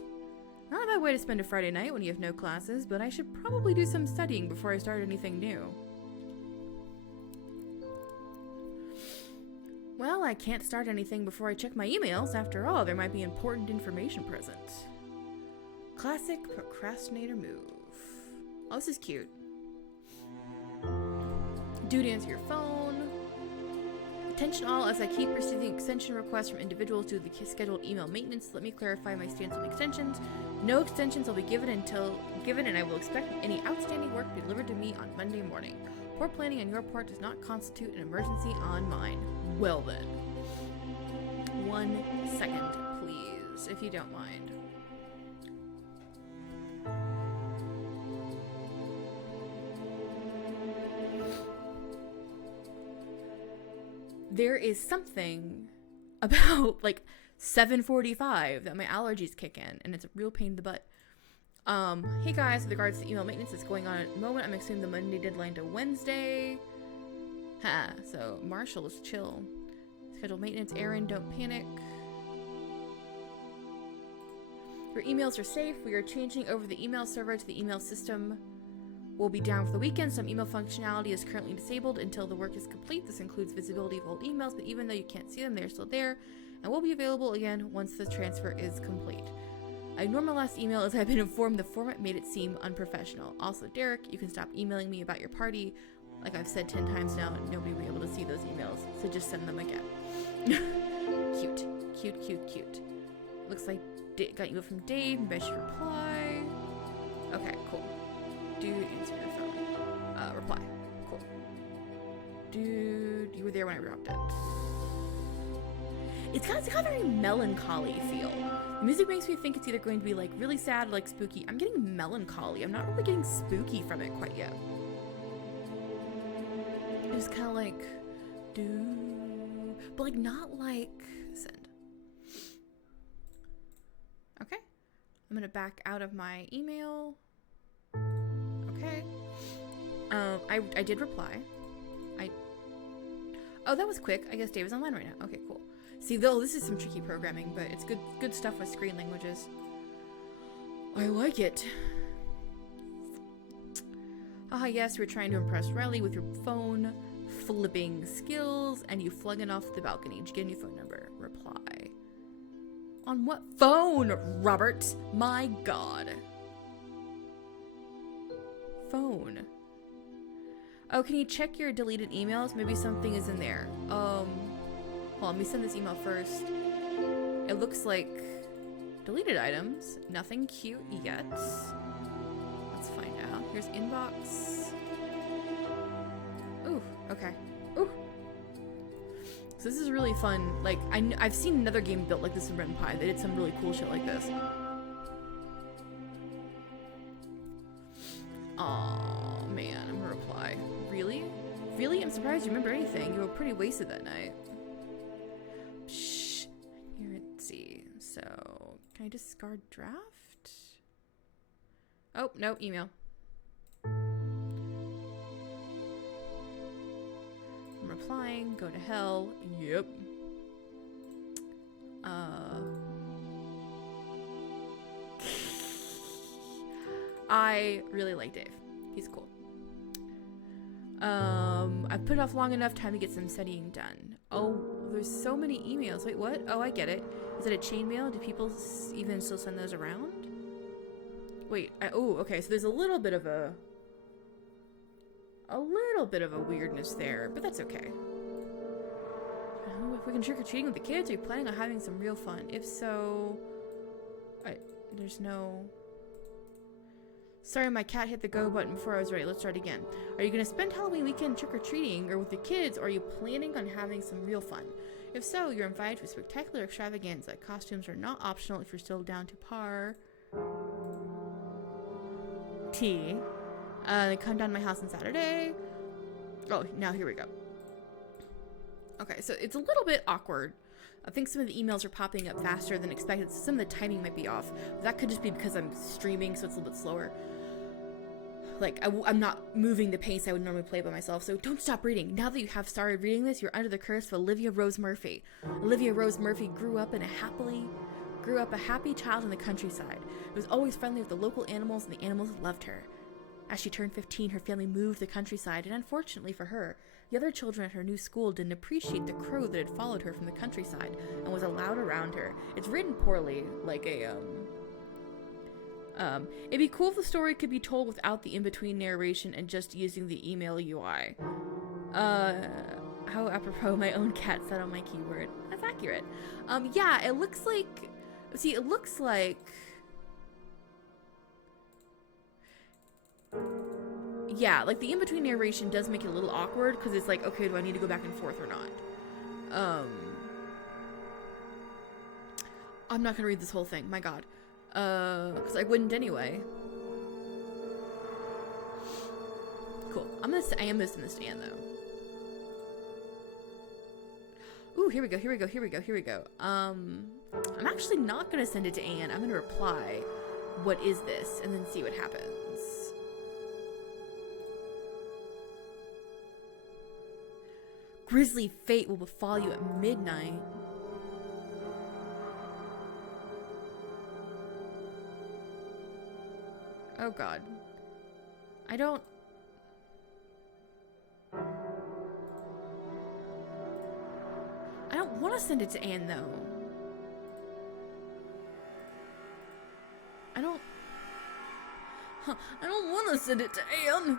Not a bad way to spend a Friday night when you have no classes, but I should probably do some studying before I start anything new. Well, I can't start anything before I check my emails. After all, there might be important information present. Classic procrastinator move. Oh, this is cute. Do to answer your phone. Attention all, as I keep receiving extension requests from individuals due to the scheduled email maintenance, let me clarify my stance on extensions. No extensions will be given and I will expect any outstanding work to be delivered to me on Monday morning. Poor planning on your part does not constitute an emergency on mine. Well then. 1 second, please, if you don't mind. There is something about like 7:45 that my allergies kick in, and it's a real pain in the butt. Hey guys, with regards to email maintenance that's going on at the moment, I'm extending the Monday deadline to Wednesday. So Marshall is chill. Schedule maintenance, Aaron, don't panic. Your emails are safe. We are changing over the email server to the email system. Will be down for the weekend. Some email functionality is currently disabled until the work is complete. This includes visibility of old emails, but even though you can't see them, they're still there and will be available again once the transfer is complete. I ignore my last email as I've been informed the format made it seem unprofessional. Also, Derek, you can stop emailing me about your party. Like I've said 10 times now, nobody will be able to see those emails, so just send them again. Cute. Cute, cute, cute. Looks like got email from Dave. Maybe I should reply. Okay, cool. Dude, answer your phone. Reply. Cool. Dude, you were there when I dropped it. It's got a very melancholy feel. The music makes me think it's either going to be like really sad or like spooky. I'm getting melancholy. I'm not really getting spooky from it quite yet. It's kind of like, dude, but like not like send. Okay. I'm gonna back out of my email. Okay. I did reply. Oh, that was quick. I guess Dave is online right now. Okay, cool. See, though, this is some tricky programming, but it's good stuff with screen languages. I like it. Haha, yes, we're trying to impress Riley with your phone flipping skills, and you flugging off the balcony. Did you get a new phone number? Reply. On what phone, Robert? My God. Phone. Oh, can you check your deleted emails? Maybe something is in there. Hold on, let me send this email first. It looks like deleted items. Nothing cute yet. Let's find out. Here's inbox. Ooh, okay. Ooh. So this is really fun. Like, I've seen another game built like this in Red and Pie. They did some really cool shit like this. Aw, man, I'm gonna reply. Really? Really? I'm surprised you remember anything. You were pretty wasted that night. Shh. Here, let's see. So, can I discard draft? Oh, no, email. I'm replying. Go to hell. Yep. I really like Dave. He's cool. I've put it off long enough. Time to get some studying done. Oh, there's so many emails. Wait, what? Oh, I get it. Is it a ChainMail? Do people even still send those around? Wait, oh, okay. So there's a little bit of a weirdness there, but that's okay. Oh, if we can trick-or-treating with the kids, are you planning on having some real fun? If so, there's no... Sorry, my cat hit the go button before I was ready. Let's start again. Are you going to spend Halloween weekend trick-or-treating or with the kids, or are you planning on having some real fun? If so, you're invited to a spectacular extravaganza. Costumes are not optional if you're still down to par. They come down to my house on Saturday. Oh, now here we go. Okay, so it's a little bit awkward. I think some of the emails are popping up faster than expected. Some of the timing might be off. That could just be because I'm streaming, so it's a little bit slower. Like, I'm not moving the pace I would normally play by myself, so don't stop reading. Now that you have started reading this, you're under the curse of Olivia Rose Murphy. Olivia Rose Murphy grew up a happy child in the countryside. It was always friendly with the local animals, and the animals loved her. As she turned 15, her family moved to the countryside, and unfortunately for her, the other children at her new school didn't appreciate the crow that had followed her from the countryside and was allowed around her. It's written poorly, like a, it'd be cool if the story could be told without the in-between narration and just using the email UI. How apropos my own cat said on my keyboard. That's accurate. Yeah, it looks like... See, it looks like... Yeah, like the in-between narration does make it a little awkward because it's like, okay, do I need to go back and forth or not? I'm not gonna read this whole thing, my god. Because I wouldn't anyway. Cool. I am gonna send this to Anne though. Ooh, here we go. I'm actually not gonna send it to Anne. I'm gonna reply, what is this? And then see what happens. Grisly fate will befall you at midnight. Oh god. I don't want to send it to Anne though. I don't want to send it to Anne.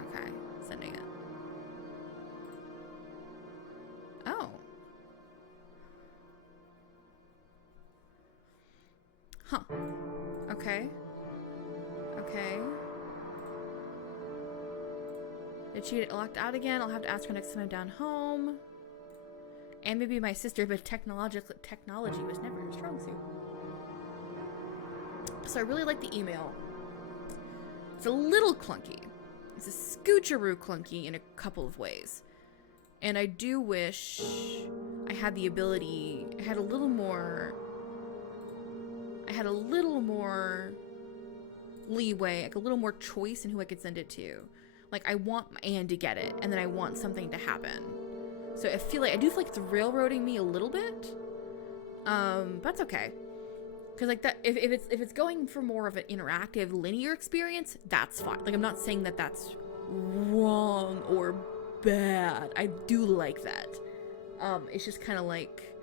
Okay, sending it. Oh. Huh. Okay. Okay. Did she get locked out again? I'll have to ask her next time I'm down home. And maybe my sister, but technology was never her strong suit. So I really like the email. It's a little clunky. It's a scoocheroo clunky in a couple of ways. And I do wish I had the ability, I had a little more leeway, like a little more choice in who I could send it to. Like, I want Anne to get it, and then I want something to happen. So I do feel like it's railroading me a little bit. That's okay. Because like that, if it's going for more of an interactive, linear experience, that's fine. Like, I'm not saying that that's wrong or bad. I do like that. It's just kind of like,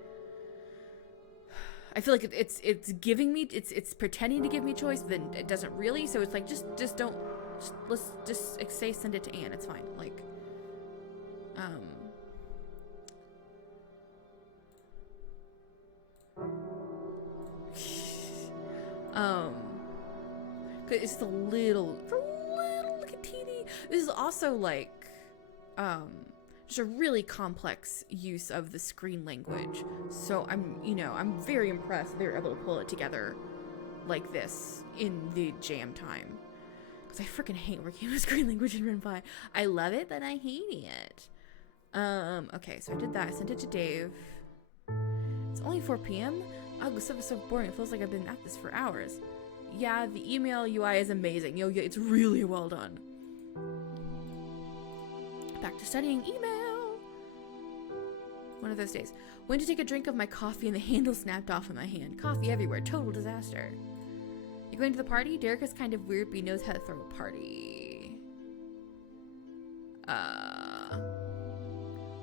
I feel like it's giving me, it's pretending to give me choice, but then it doesn't really. So it's like, just don't, let's just say send it to Anne. It's fine. Like, cause it's a little like a teeny. This is also like, just a really complex use of the screen language. So I'm very impressed they're able to pull it together like this in the jam time. Cause I freaking hate working with screen language in RenPy. I love it, but I hate it. Okay, so I did that. I sent it to Dave. It's only 4 p.m. Oh, this stuff is so boring. It feels like I've been at this for hours. Yeah, the email UI is amazing. It's really well done. Back to studying email. One of those days. Went to take a drink of my coffee and the handle snapped off in my hand. Coffee everywhere. Total disaster. You going to the party? Derek is kind of weird, but he knows how to throw a party.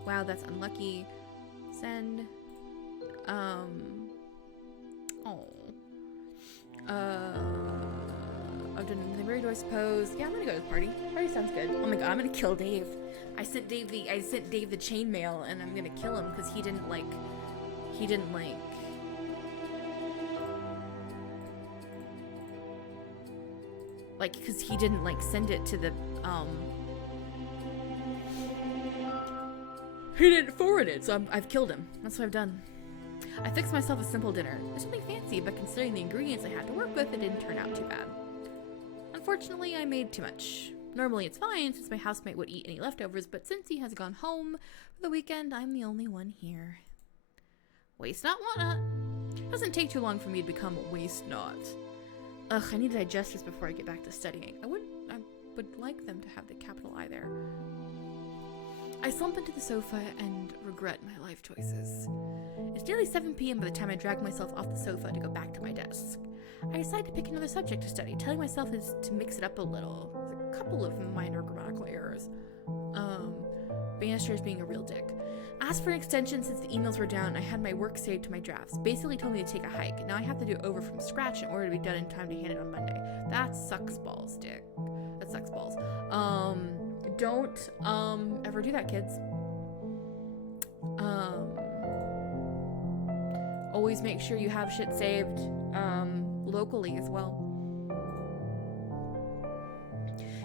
Wow, that's unlucky. Send. I've done anything weird, do I suppose? Yeah, I'm gonna go to the party. Party sounds good. Oh my god, I'm gonna kill Dave. I sent Dave the ChainMail, and I'm gonna kill him because he didn't like send it to the he didn't forward it, so I've killed him. That's what I've done. I fixed myself a simple dinner. It's nothing fancy, but considering the ingredients I had to work with, it didn't turn out too bad. Unfortunately, I made too much. Normally it's fine since my housemate would eat any leftovers, but since he has gone home for the weekend, I'm the only one here. Waste not, want not. It doesn't take too long for me to become a waste not. Ugh, I need to digest this before I get back to studying. I would like them to have the capital I there. I slump into the sofa and regret my life choices. It's nearly 7 p.m. by the time I drag myself off the sofa to go back to my desk. I decide to pick another subject to study, telling myself is to mix it up a little. There's a couple of minor grammatical errors. Bannister is being a real dick. Asked for an extension since the emails were down. I had my work saved to my drafts. Basically told me to take a hike. Now I have to do it over from scratch in order to be done in time to hand it on Monday. That sucks balls, dick. That sucks balls. Don't ever do that, kids. Always make sure you have shit saved locally as well.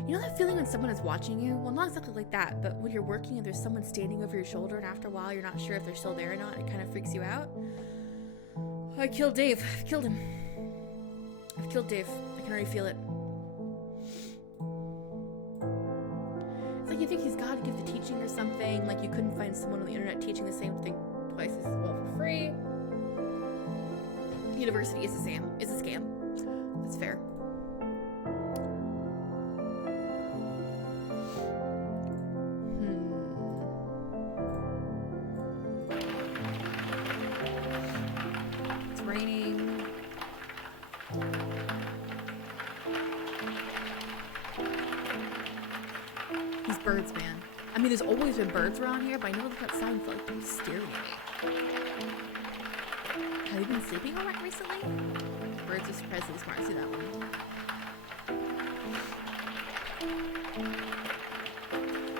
You know that feeling when someone is watching you? Well, not exactly like that, but when you're working and there's someone standing over your shoulder and after a while you're not sure if they're still there or not, it kind of freaks you out. I killed Dave. I've killed him. I've killed Dave. I can already feel it. It's like you think he's got to give the teaching or something, like you couldn't find someone on the internet teaching the same thing twice as well for free. University is a scam. It's a scam. That's fair. It's raining. These birds, man. I mean, there's always been birds around here, but I know that sound felt like they were staring at me. Have you been sleeping all right recently? Birds are surprisingly smart. See that one?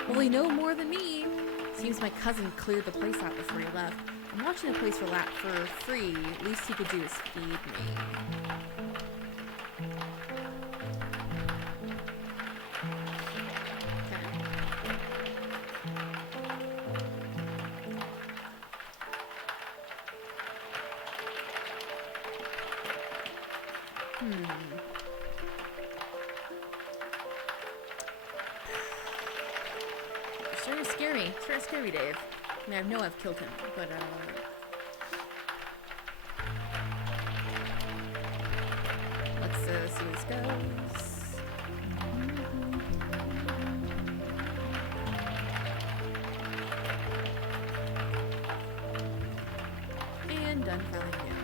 Well, they know more than me. Seems my cousin cleared the place out before he left. I'm watching the place for free. Least he could do is feed me. Sure is scary. It's very scary, Dave. I mean, I know I've killed him, but let's let's see where this goes. And done filing again.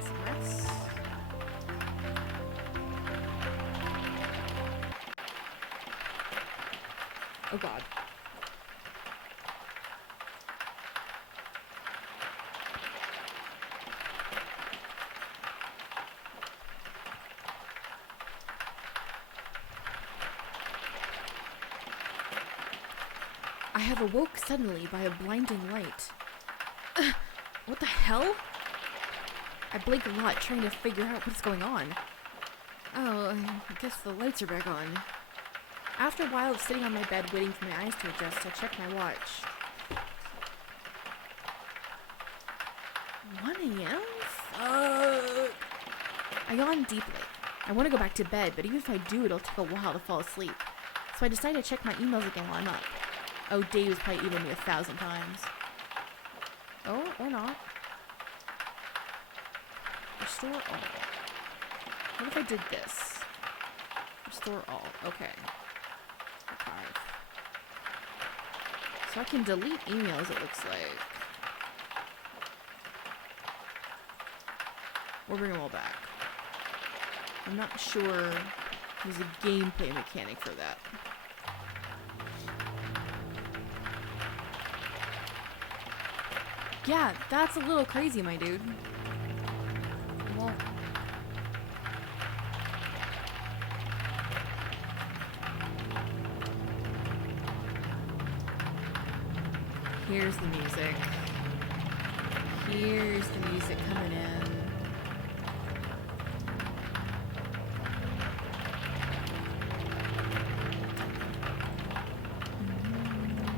Some rest. Oh god. I have awoke suddenly by a blinding light. What the hell? I blink a lot, trying to figure out what's going on. Oh, I guess the lights are back on. After a while of sitting on my bed waiting for my eyes to adjust, I check my watch. 1 a.m.? Fuck. I yawn deeply. I want to go back to bed, but even if I do, it'll take a while to fall asleep. So I decide to check my emails again while I'm up. Oh, Dave has probably emailed me 1,000 times. Oh, or not. Restore all. What if I did this? Restore all. Okay. Archive. So I can delete emails, it looks like. Or bring them all back. I'm not sure there's a gameplay mechanic for that. Yeah, that's a little crazy, my dude. Well, here's the music. Here's the music coming in.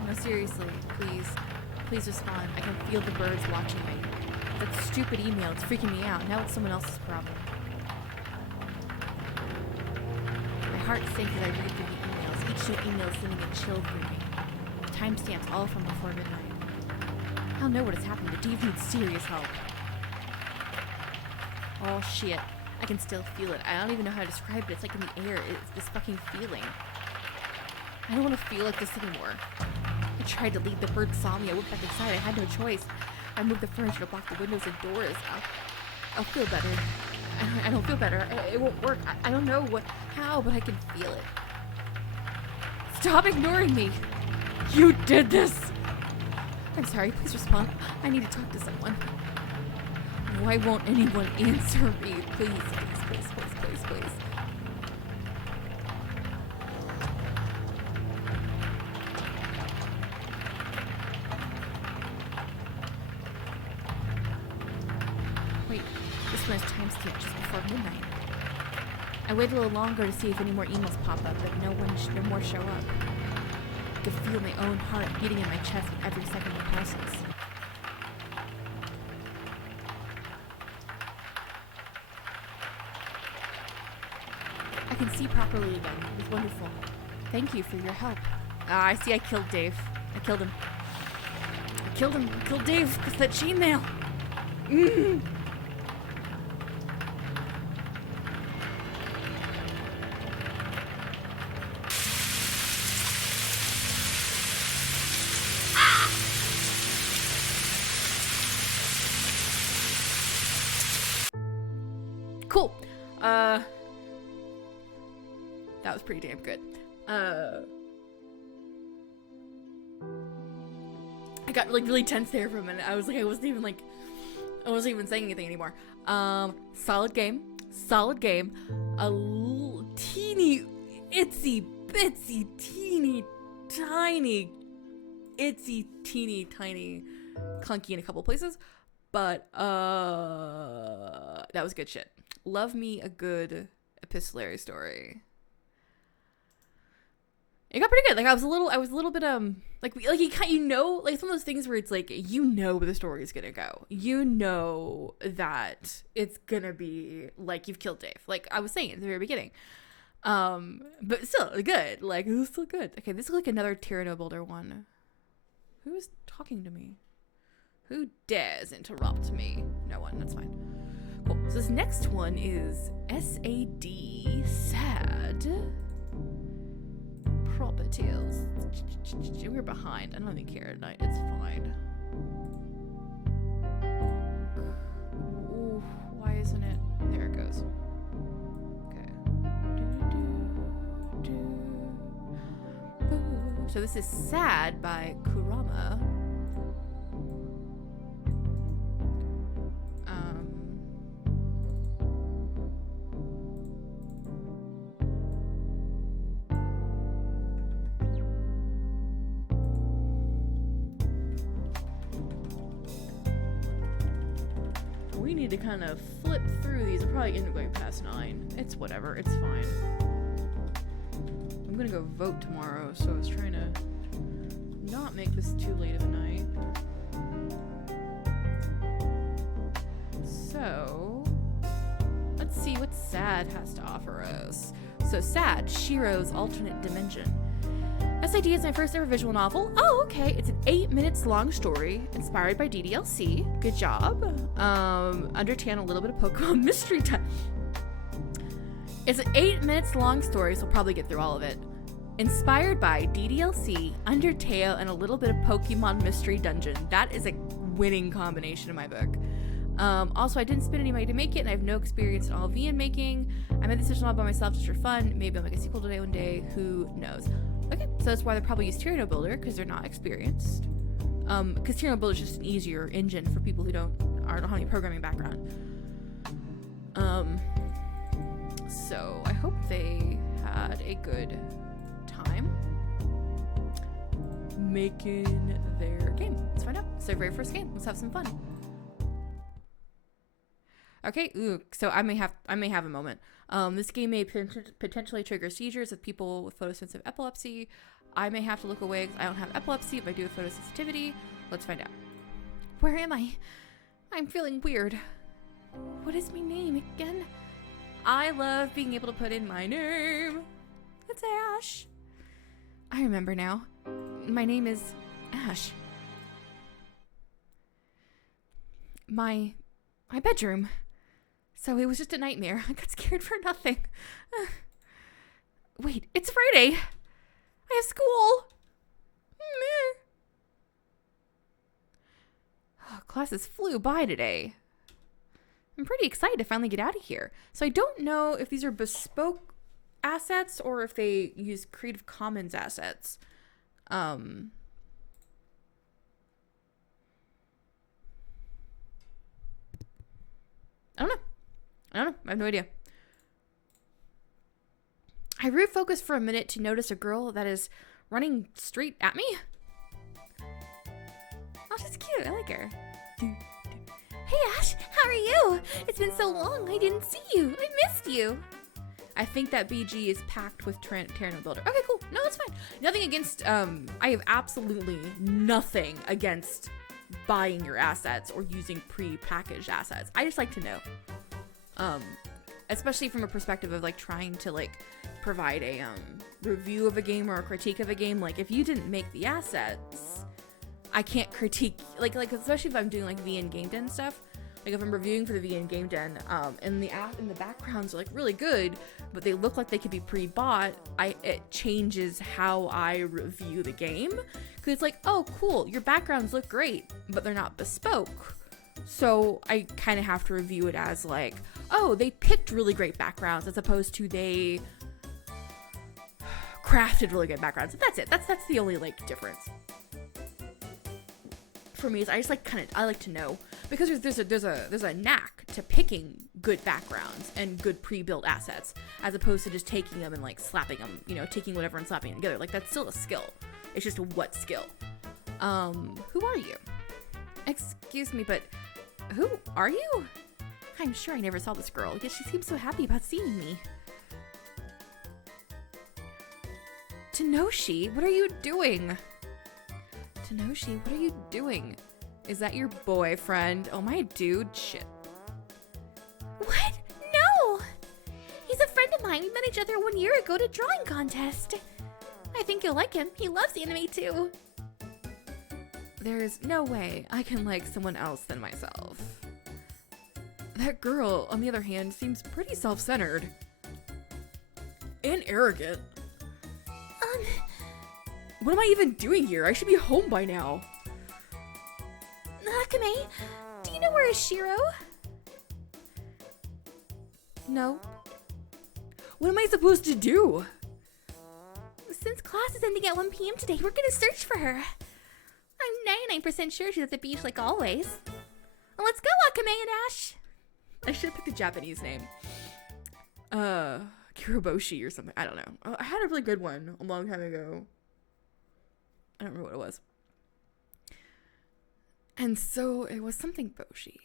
No, seriously, please. Please respond. I can feel the birds watching me. That stupid email, it's freaking me out. Now it's someone else's problem. My heart sinks as I read through the emails. Each new email is sending a chill through me. Timestamps all from before midnight. I don't know what has happened, but Dave needs serious help. Oh shit. I can still feel it. I don't even know how to describe it. It's like in the air. It's this fucking feeling. I don't want to feel like this anymore. I tried to leave. The bird saw me. I went back inside. I had no choice. I moved the furniture to block the windows and doors. I'll feel better. I don't feel better. It won't work. I don't know how, but I can feel it. Stop ignoring me. You did this. I'm sorry. Please respond. I need to talk to someone. Why won't anyone answer me? Please, please, please, please, please, please. Wait, this one has timestamp just before midnight. I wait a little longer to see if any more emails pop up, but no more show up. I can feel my own heart beating in my chest with every second that passes. I can see properly again. It was wonderful. Thank you for your help. I see I killed Dave. I killed him. I killed him. I killed Dave with that ChainMail. Cool. That was pretty damn good. I got like really tense there for a minute. I wasn't even saying anything anymore. Solid game. A teeny, itsy, bitsy, teeny, tiny, itsy, teeny, tiny, clunky in a couple places. But, that was good shit. Love me a good epistolary story. It got pretty good. Like I was a little bit like you know, like some of those things where it's like you know where the story is gonna go. You know that it's gonna be like you've killed Dave. Like I was saying at the very beginning. But still good. Like it was still good. Okay, this is like another Tyranno Builder one. Who is talking to me? Who dares interrupt me? No one, that's fine. Cool. So this next one is S.A.D. S.A.D. Properties. We're behind. I don't even care tonight. It's fine. Ooh, why isn't it? There it goes. Okay. So this is S.A.D. by Kurama. We need to kind of flip through these. I'm probably end up going past 9. It's whatever. It's fine. I'm gonna go vote tomorrow, so I was trying to not make this too late of a night. So, let's see what S.A.D. has to offer us. So S.A.D, Shiro's Alternate Dimension. S.A.D is my first ever visual novel. Oh, okay. It's an 8 minutes long story inspired by DDLC. Good job. Undertale and a little bit of Pokemon Mystery Time. It's an 8 minutes long story, so I'll probably get through all of it. Inspired by DDLC, Undertale, and a little bit of Pokemon Mystery Dungeon. That is a winning combination in my book. Also, I didn't spend any money to make it, and I have no experience in all VN making. I made this decision all by myself just for fun. Maybe I'll make a sequel today one day. Who knows? Okay, so that's why they probably use Tyranno Builder, because they're not experienced. Because Tyranno Builder is just an easier engine for people who don't have any programming background. So I hope they had a good time making their game. Let's find out. It's their very first game. Let's have some fun. Okay, so I may have a moment. This game may potentially trigger seizures of people with photosensitive epilepsy. I may have to look away because I don't have epilepsy, but I do have photosensitivity. Let's find out. Where am I? I'm feeling weird. What is my name again? I love being able to put in my name. It's Ash. I remember now. My name is Ash. My bedroom. So it was just a nightmare. I got scared for nothing. Wait, it's Friday. I have school. Oh, classes flew by today. I'm pretty excited to finally get out of here. So I don't know if these are bespoke assets or if they use Creative Commons assets. I don't know. I have no idea. I refocused for a minute to notice a girl that is running straight at me. Oh, she's cute. I like her. Hey, Ash. How are you? It's been so long. I didn't see you. I missed you. I think that BG is packed with Tyranno Builder. Okay, cool. No, that's fine. Nothing against, I have absolutely nothing against buying your assets or using pre-packaged assets. I just like to know. Especially from a perspective of like trying to like provide a review of a game or a critique of a game. Like if you didn't make the assets, I can't critique like especially if I'm doing like VN Game Den stuff. Like if I'm reviewing for the VN Game Den, and the backgrounds are like really good, but they look like they could be pre-bought, it changes how I review the game. Cause it's like, oh cool, your backgrounds look great, but they're not bespoke. So I kind of have to review it as like, oh, they picked really great backgrounds as opposed to they crafted really good backgrounds. That's it. That's the only like difference for me. Is I just like I like to know, because there's a knack to picking good backgrounds and good pre-built assets as opposed to just taking them and like slapping them, taking whatever and slapping it together. Like that's still a skill. It's just a what skill. Who are you? Excuse me, but who are you? I'm sure I never saw this girl, yet she seems so happy about seeing me. Tanoshi, what are you doing? Tanoshi, what are you doing? Is that your boyfriend? Oh my dude, shit. What? No! He's a friend of mine. We met each other 1 year ago at a drawing contest. I think you'll like him. He loves anime too. There's no way I can like someone else than myself. That girl, on the other hand, seems pretty self-centered. And arrogant. What am I even doing here? I should be home by now. Akame, do you know where is Shiro? No. What am I supposed to do? Since class is ending at 1 p.m. today, we're gonna search for her. I'm 99% sure she's at the beach like always. Let's go, Akame and Ash. I should have picked a Japanese name. Kiroboshi or something. I don't know. I had a really good one a long time ago. I don't remember what it was. And so it was something Boshi.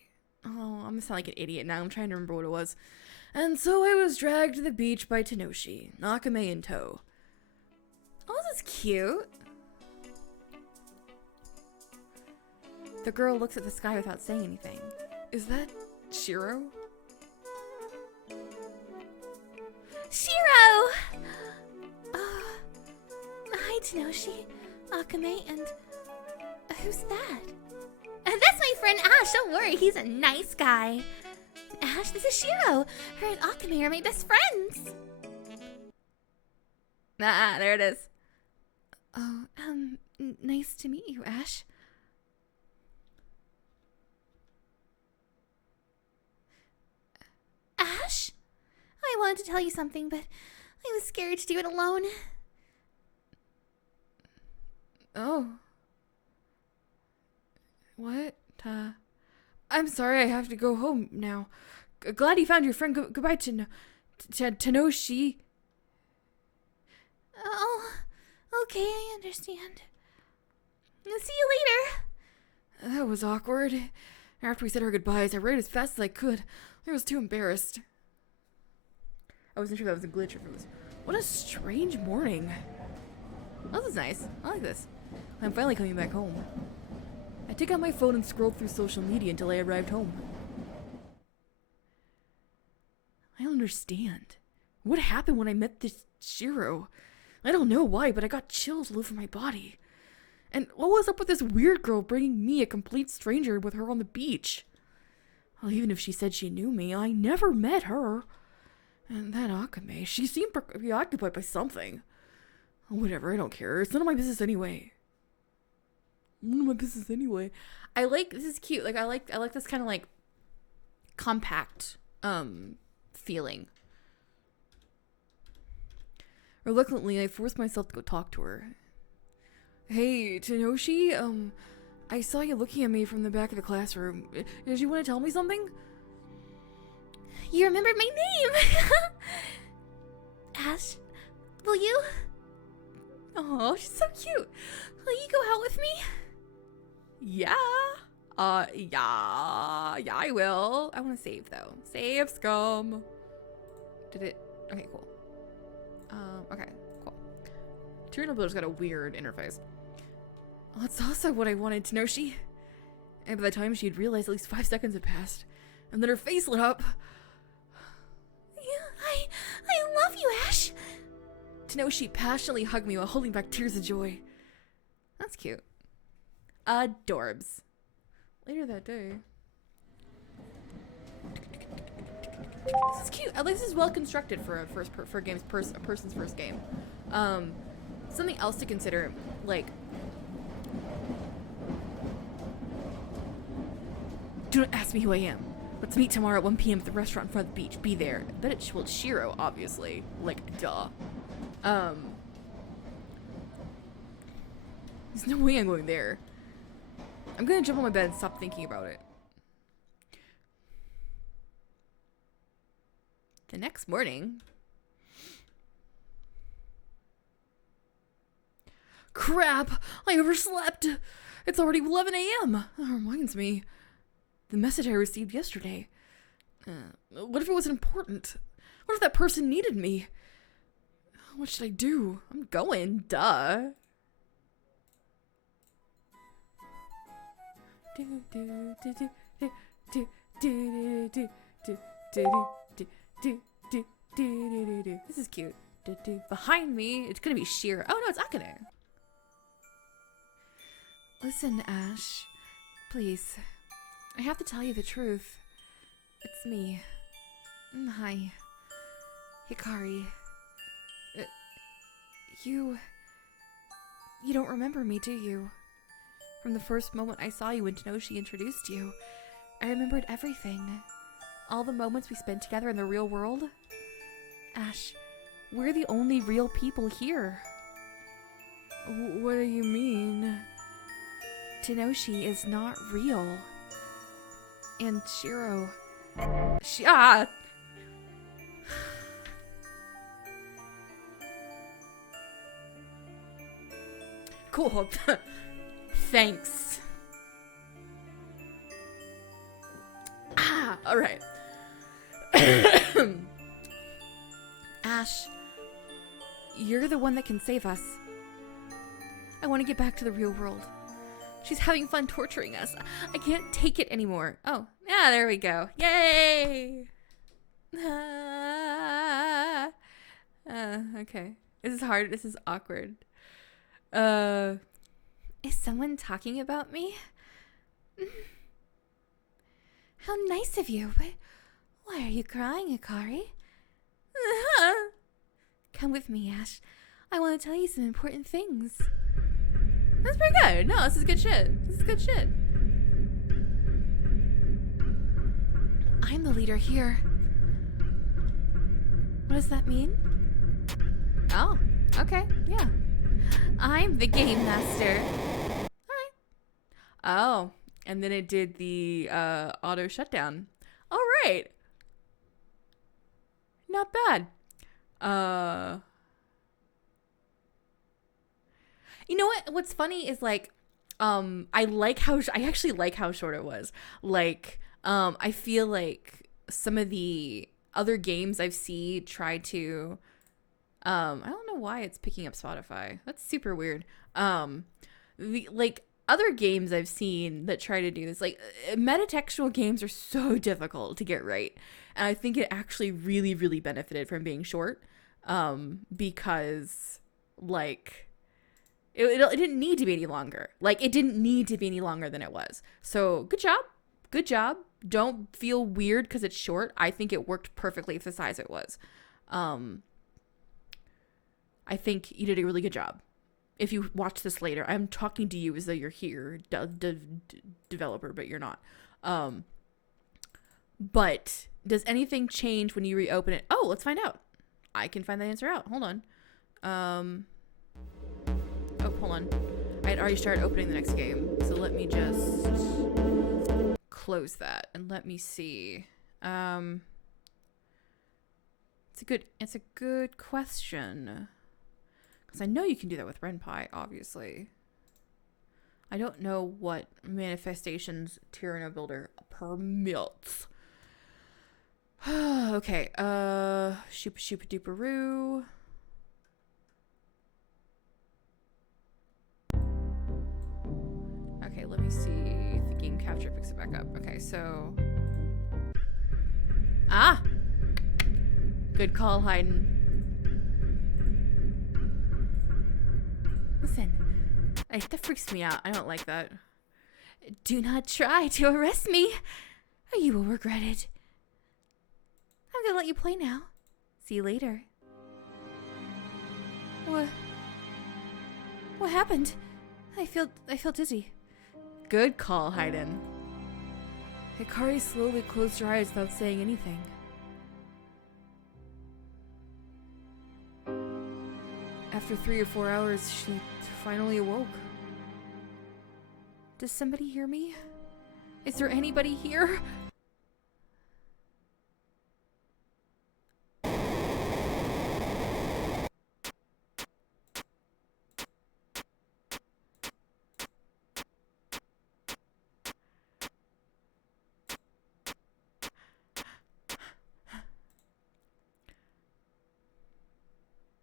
Oh, I'm gonna sound like an idiot now. I'm trying to remember what it was. And so I was dragged to the beach by Tenoshi, Akame in tow. Oh, this is cute. The girl looks at the sky without saying anything. Is that Shiro? Shiro! Hi, Tenoshi, Akame, and who's that? That's my friend Ash. Don't worry, he's a nice guy. Ash, this is Shiro. Her and Akame are my best friends. Ah, there it is. Oh, nice to meet you, Ash. Ash? I wanted to tell you something, but I was scared to do it alone. Oh. What? I'm sorry I have to go home now. Glad you found your friend. Goodbye, Tenoshi. Oh, okay, I understand. See you later. That was awkward. After we said our goodbyes, I ran as fast as I could. I was too embarrassed. I wasn't sure that was a glitch or if it was... What a strange morning. This is nice. I like this. I'm finally coming back home. I took out my phone and scrolled through social media until I arrived home. I don't understand. What happened when I met this Shiro? I don't know why, but I got chills all over my body. And what was up with this weird girl bringing me, a complete stranger, with her on the beach? Well, even if she said she knew me, I never met her. And that Akame, she seemed preoccupied by something. Whatever, I don't care. It's none of my business anyway. None of my business anyway. I like, this is cute. Like, I like this kind of like compact, feeling. Reluctantly, I forced myself to go talk to her. Hey, Tenoshi, I saw you looking at me from the back of the classroom. Did you want to tell me something? You remembered my name! Ash, will you? Oh, she's so cute. Will you go out with me? Yeah. Yeah, I will. I want to save, though. Save, scum. Did it? Okay, cool. Okay, cool. Turinal Builder's got a weird interface. Oh, that's also what I wanted to know, And by the time she'd realized, at least 5 seconds had passed. And then her face lit up. Yeah, I love you, Ash. To know she passionately hugged me while holding back tears of joy. That's cute. Adorbs. Later that day. This is cute. At least this is well constructed for a person's first game. Something else to consider, like, do not ask me who I am. Let's meet tomorrow at 1 p.m. at the restaurant in front of the beach. Be there. I bet it's Shiro, obviously. Like, duh. There's no way I'm going there. I'm gonna jump on my bed and stop thinking about it. The next morning... Crap! I overslept! It's already 11 a.m. That reminds me. The message I received yesterday. What if it wasn't important? What if that person needed me? What should I do? I'm going, duh. This is cute. Behind me, it's gonna be Shiro. Oh no, it's Akane. Listen, Ash. Please. I have to tell you the truth. It's me. Hi. Hikari. You don't remember me, do you? From the first moment I saw you when Tenoshi introduced you, I remembered everything. All the moments we spent together in the real world. Ash, we're the only real people here. What do you mean? Tenoshi is not real. And Shiro... Cool. Thanks. Alright. Ash, you're the one that can save us. I want to get back to the real world. She's having fun torturing us. I can't take it anymore. Oh, yeah, there we go. Yay! Okay. This is hard. This is awkward. Is someone talking about me? How nice of you, but why are you crying, Hikari? Come with me, Ash. I want to tell you some important things. That's pretty good. No, this is good shit. This is good shit. I'm the leader here. What does that mean? Oh, okay, yeah. I'm the game master. Alright. Oh, and then it did the auto shutdown. Alright. Not bad. You know what? What's funny is like, I actually like how short it was. Like, I feel like some of the other games I've seen try to, I don't know why it's picking up Spotify. That's super weird. Like other games I've seen that try to do this, like metatextual games are so difficult to get right. And I think it actually really, really benefited from being short, because like, it didn't need to be any longer. Like, it didn't need to be any longer than it was. So, good job. Good job. Don't feel weird because it's short. I think it worked perfectly for the size it was. I think you did a really good job. If you watch this later, I'm talking to you as though you're here, developer, but you're not. But does anything change when you reopen it? Oh, let's find out. I can find the answer out. Hold on. Oh, hold on. I had already started opening the next game. So let me just close that and let me see. It's a good question. Because I know you can do that with Ren'Py, obviously. I don't know what manifestations Tyranno Builder permits. Okay, Shoopa Shoopa Dooparoo. Okay, let me see if the game capture picks it back up. Okay, so... Ah! Good call, Hayden. Listen, that freaks me out. I don't like that. Do not try to arrest me, or you will regret it. I'm gonna let you play now. See you later. What happened? I feel dizzy. Good call, Hayden. Hikari slowly closed her eyes without saying anything. After 3 or 4 hours, she finally awoke. Does somebody hear me? Is there anybody here?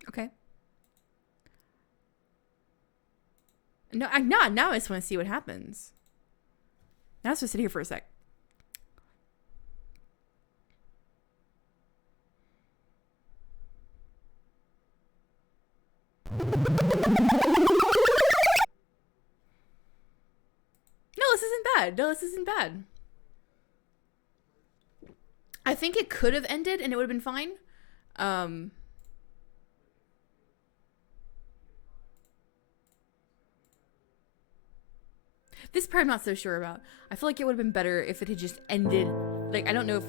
Okay. No, now I just want to see what happens. Now let's just sit here for a sec. bad. No, this isn't bad. I think it could have ended and it would have been fine. This part I'm not so sure about. I feel like it would have been better if it had just ended. Like, I don't know if,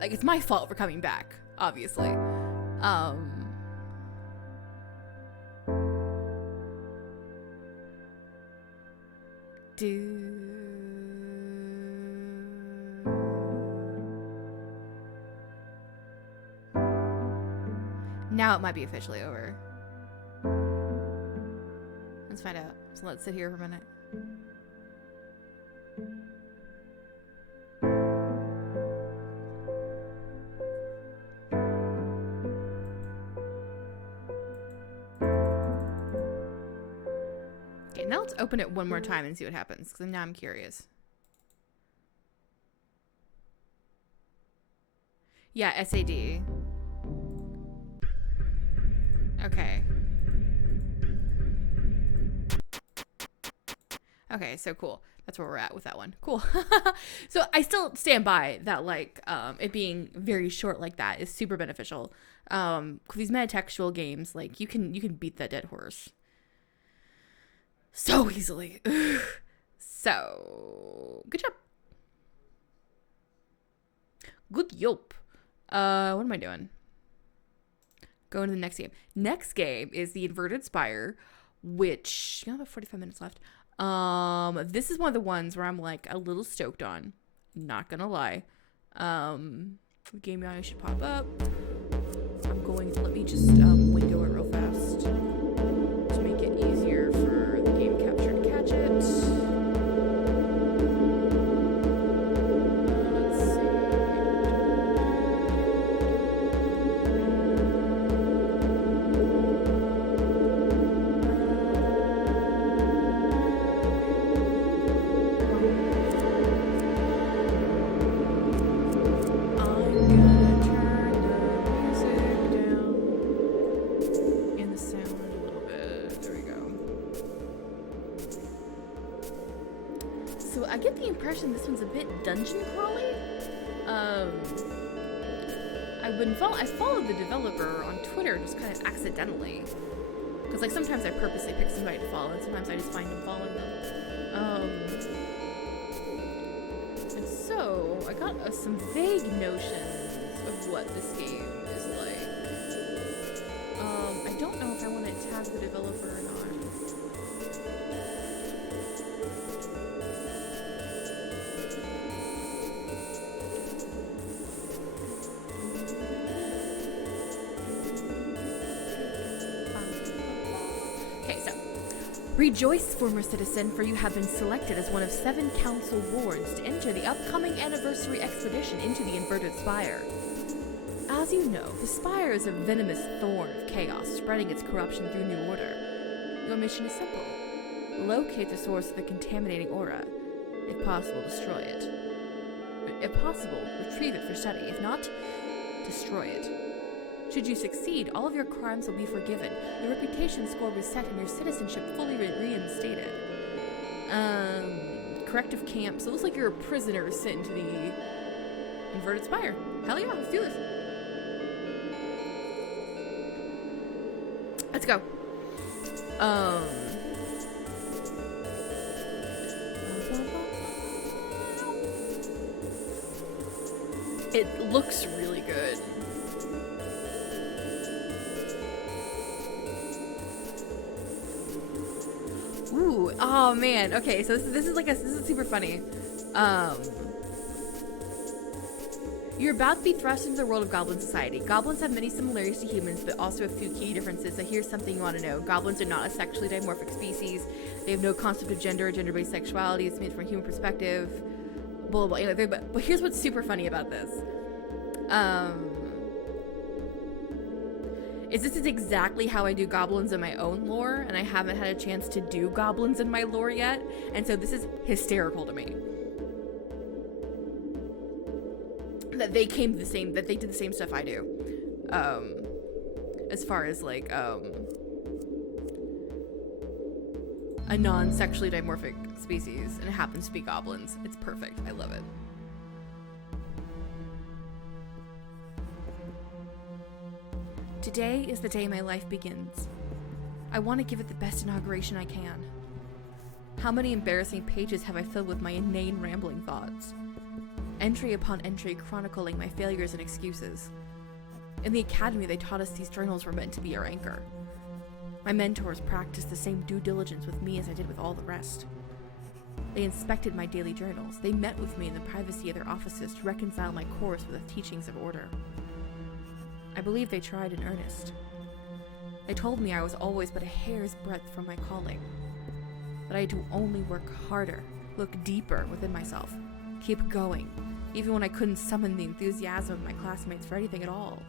like, it's my fault for coming back, obviously. Now it might be officially over. Let's find out. So let's sit here for a minute. Okay, now let's open it one more time and see what happens, because now I'm curious. Yeah, S.A.D. Okay. Okay, so cool. That's where we're at with that one. Cool. So I still stand by that, like, it being very short like that is super beneficial. 'Cause these metatextual games, like, you can beat that dead horse so easily. So good job. Good yelp. What am I doing? Going to the next game. Next game is the Inverted Spire, which, you know, about 45 minutes left. This is one of the ones where I'm like a little stoked on. Not gonna lie. The game I should pop up. I'm going to let me just window it real fast to make it easier for the game capture to catch it. Let's see. This one's a bit dungeon crawly. I followed the developer on Twitter just kind of accidentally, because like sometimes I purposely pick somebody to follow, and sometimes I just find them following them. And so I got some vague notions of what this game is like. I don't know if I want to tag the developer or not. Rejoice, former citizen, for you have been selected as one of 7 council wards to enter the upcoming anniversary expedition into the Inverted Spire. As you know, the Spire is a venomous thorn of chaos, spreading its corruption through New Order. Your mission is simple. Locate the source of the contaminating aura. If possible, destroy it. If possible, retrieve it for study. If not, destroy it. Should you succeed, all of your crimes will be forgiven, your reputation score reset, and your citizenship fully reinstated. Corrective camp. So it looks like you're a prisoner sent into the Inverted Spire. Hell yeah, let's do this. Let's go. It looks really good. Ooh, oh man. Okay, so this is super funny. You're about to be thrust into the world of Goblin Society. Goblins have many similarities to humans, but also a few key differences. So here's something you want to know. Goblins are not a sexually dimorphic species. They have no concept of gender or gender-based sexuality. It's made from a human perspective. Blah, blah, blah. But here's what's super funny about this. This is exactly how I do goblins in my own lore, and I haven't had a chance to do goblins in my lore yet, and so this is hysterical to me. That they did the same stuff I do. As far as like, a non-sexually dimorphic species, and it happens to be goblins. It's perfect. I love it. Today is the day my life begins. I want to give it the best inauguration I can. How many embarrassing pages have I filled with my inane rambling thoughts? Entry upon entry chronicling my failures and excuses. In the academy, they taught us these journals were meant to be our anchor. My mentors practiced the same due diligence with me as I did with all the rest. They inspected my daily journals. They met with me in the privacy of their offices to reconcile my course with the teachings of order. I believe they tried in earnest. They told me I was always but a hair's breadth from my calling, that I had to only work harder, look deeper within myself, keep going, even when I couldn't summon the enthusiasm of my classmates for anything at all.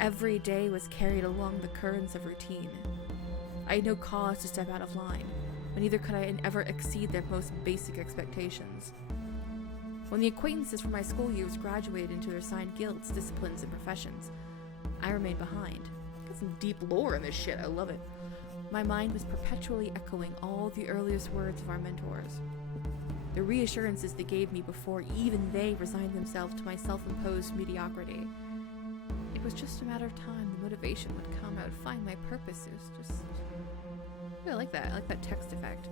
Every day was carried along the currents of routine. I had no cause to step out of line, but neither could I ever exceed their most basic expectations. When the acquaintances from my school years graduated into their assigned guilds, disciplines, and professions, I remained behind. Got some deep lore in this shit, I love it. My mind was perpetually echoing all the earliest words of our mentors. The reassurances they gave me before even they resigned themselves to my self-imposed mediocrity. It was just a matter of time the motivation would come. I would find my purpose. It was just... I like that. I like that text effect.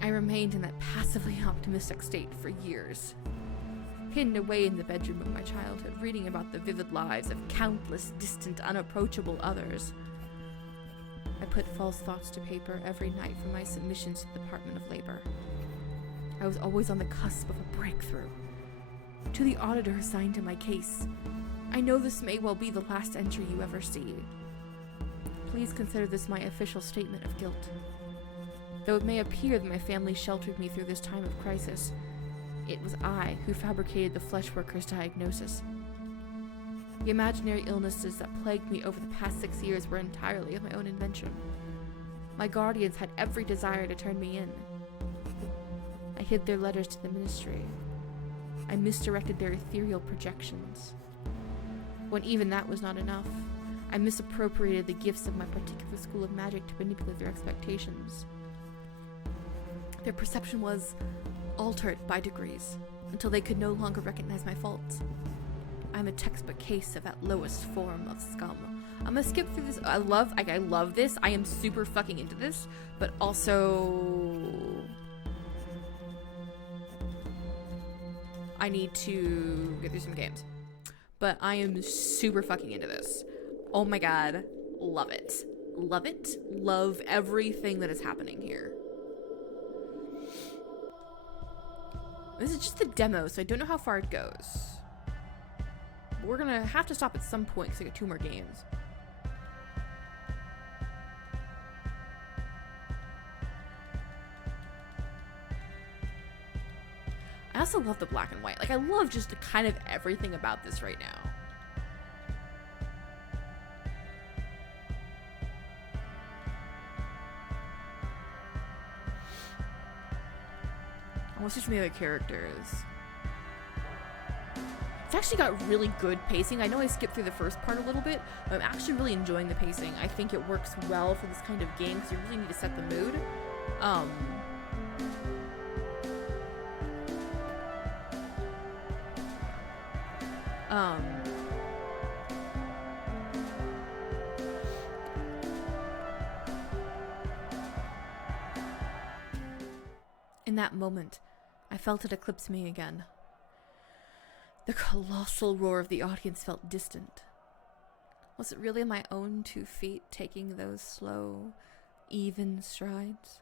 I remained in that passively optimistic state for years. Hidden away in the bedroom of my childhood, reading about the vivid lives of countless distant, unapproachable others. I put false thoughts to paper every night for my submissions to the Department of Labor. I was always on the cusp of a breakthrough. To the auditor assigned to my case, I know this may well be the last entry you ever see. Please consider this my official statement of guilt. Though it may appear that my family sheltered me through this time of crisis, it was I who fabricated the fleshworker's diagnosis. The imaginary illnesses that plagued me over the past 6 years were entirely of my own invention. My guardians had every desire to turn me in. I hid their letters to the ministry. I misdirected their ethereal projections. When even that was not enough, I misappropriated the gifts of my particular school of magic to manipulate their expectations. Their perception was altered by degrees, until they could no longer recognize my faults. I'm a textbook case of that lowest form of scum. I'm gonna skip through this. I love this. I am super fucking into this, but also I need to get through some games. But I am super fucking into this. Oh my god. Love it. Love it. Love everything that is happening here. This is just the demo, so I don't know how far it goes. We're gonna have to stop at some point because I got 2 more games. I also love the black and white. Like, I love just kind of everything about this right now. I want to see some of the other characters. It's actually got really good pacing. I know I skipped through the first part a little bit, but I'm actually really enjoying the pacing. I think it works well for this kind of game because you really need to set the mood. In that moment, I felt it eclipse me again. The colossal roar of the audience felt distant. Was it really my own 2 feet taking those slow, even strides?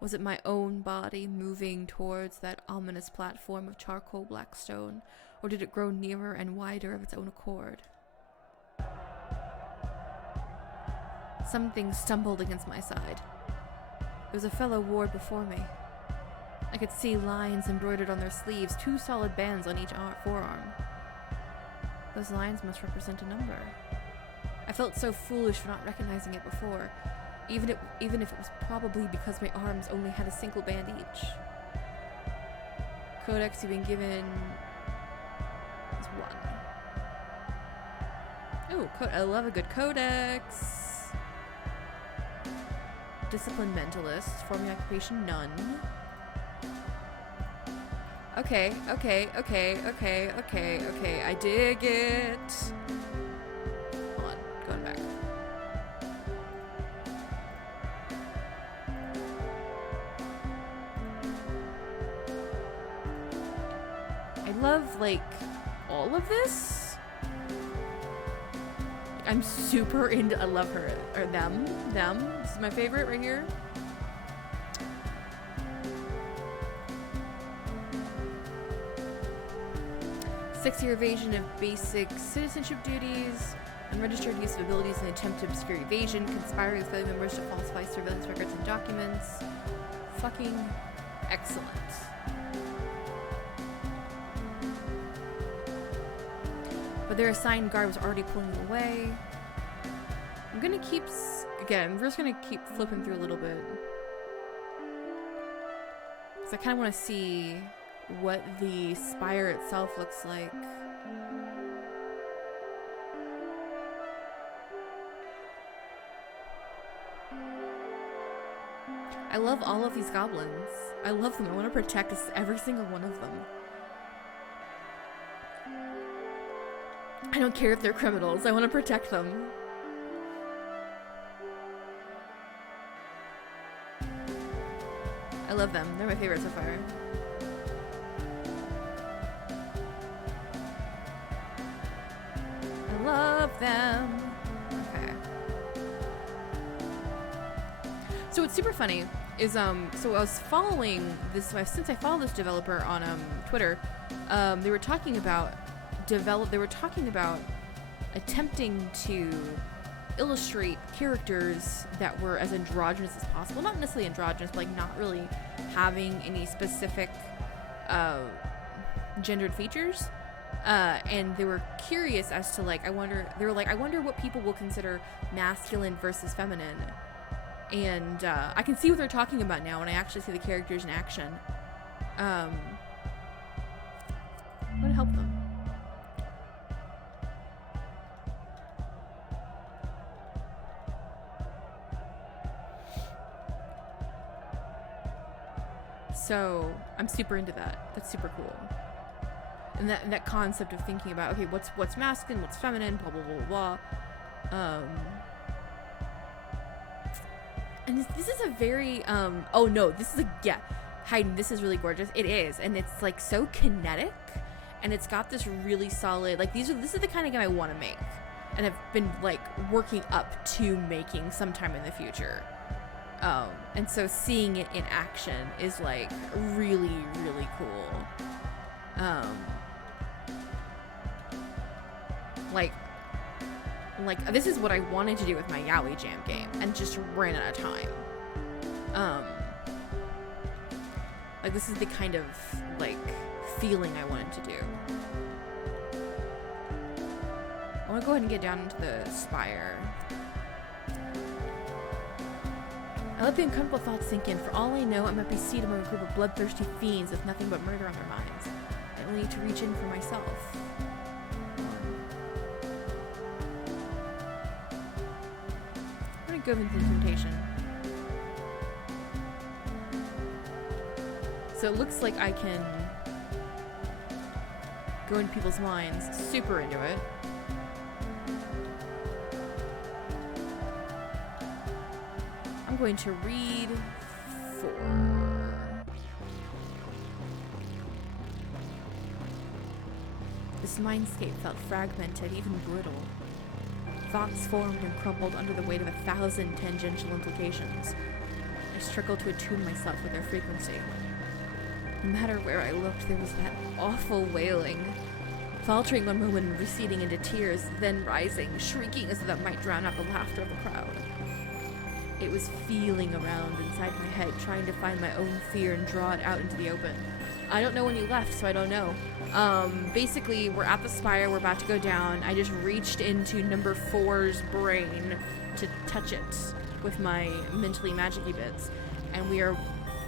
Was it my own body moving towards that ominous platform of charcoal black stone, or did it grow nearer and wider of its own accord? Something stumbled against my side. There was a fellow ward before me. I could see lines embroidered on their sleeves, 2 solid bands on each forearm. Those lines must represent a number. I felt so foolish for not recognizing it before, even if it was probably because my arms only had a single band each. Codex you've been given is 1. Ooh, I love a good codex. Disciplined mentalist. Forming occupation, none. Okay. I dig it. Hold on, going back. I love, like, all of this. I'm super into, I love her, or them. This is my favorite right here. Six-year evasion of basic citizenship duties, unregistered use of abilities in an attempt to obscure evasion, conspiring with family members to falsify surveillance records and documents. Fucking excellent. But their assigned guard was already pulling them away. I'm gonna keep, again, we're just gonna keep flipping through a little bit. Because I kind of want to see what the spire itself looks like. I love all of these goblins. I love them. I want to protect every single one of them. I don't care if they're criminals. I want to protect them. I love them. They're my favorite so far. I love them. Okay. So what's super funny is so I was following this since I follow this developer on Twitter. They were talking about attempting to illustrate characters that were as androgynous as possible. Not necessarily androgynous, but like not really having any specific gendered features. And they were curious as to like, I wonder what people will consider masculine versus feminine. And I can see what they're talking about now when I actually see the characters in action. Would help them. So I'm super into that. That's super cool. And that concept of thinking about, okay, what's masculine, what's feminine, blah blah blah blah. And this is a very oh no, this is Hayden, this is really gorgeous. It is, and it's like so kinetic, and it's got this really solid, like this is the kind of game I want to make, and I've been like working up to making sometime in the future. And so seeing it in action is like really, really cool. Like this is what I wanted to do with my Yaoi Jam game and just ran out of time. Like this is the kind of like feeling I wanted to do. I want to go ahead and get down into the spire. I let the uncomfortable thoughts sink in. For all I know, I might be seated among a group of bloodthirsty fiends with nothing but murder on their minds. I only need to reach in for myself. I'm gonna go into the temptation. So it looks like I can go into people's minds. Super into it. I'm going to read 4. This mindscape felt fragmented, even brittle. Thoughts formed and crumbled under the weight of 1,000 tangential implications. I struggled to attune myself with their frequency. No matter where I looked, there was that awful wailing. Faltering one moment and receding into tears, then rising, shrieking as though that might drown out the laughter of the crowd. It was feeling around inside my head, trying to find my own fear and draw it out into the open. I don't know when you left, so I don't know. Basically, we're at the spire, we're about to go down. I just reached into number 4's brain to touch it with my mentally magic-y bits. And we are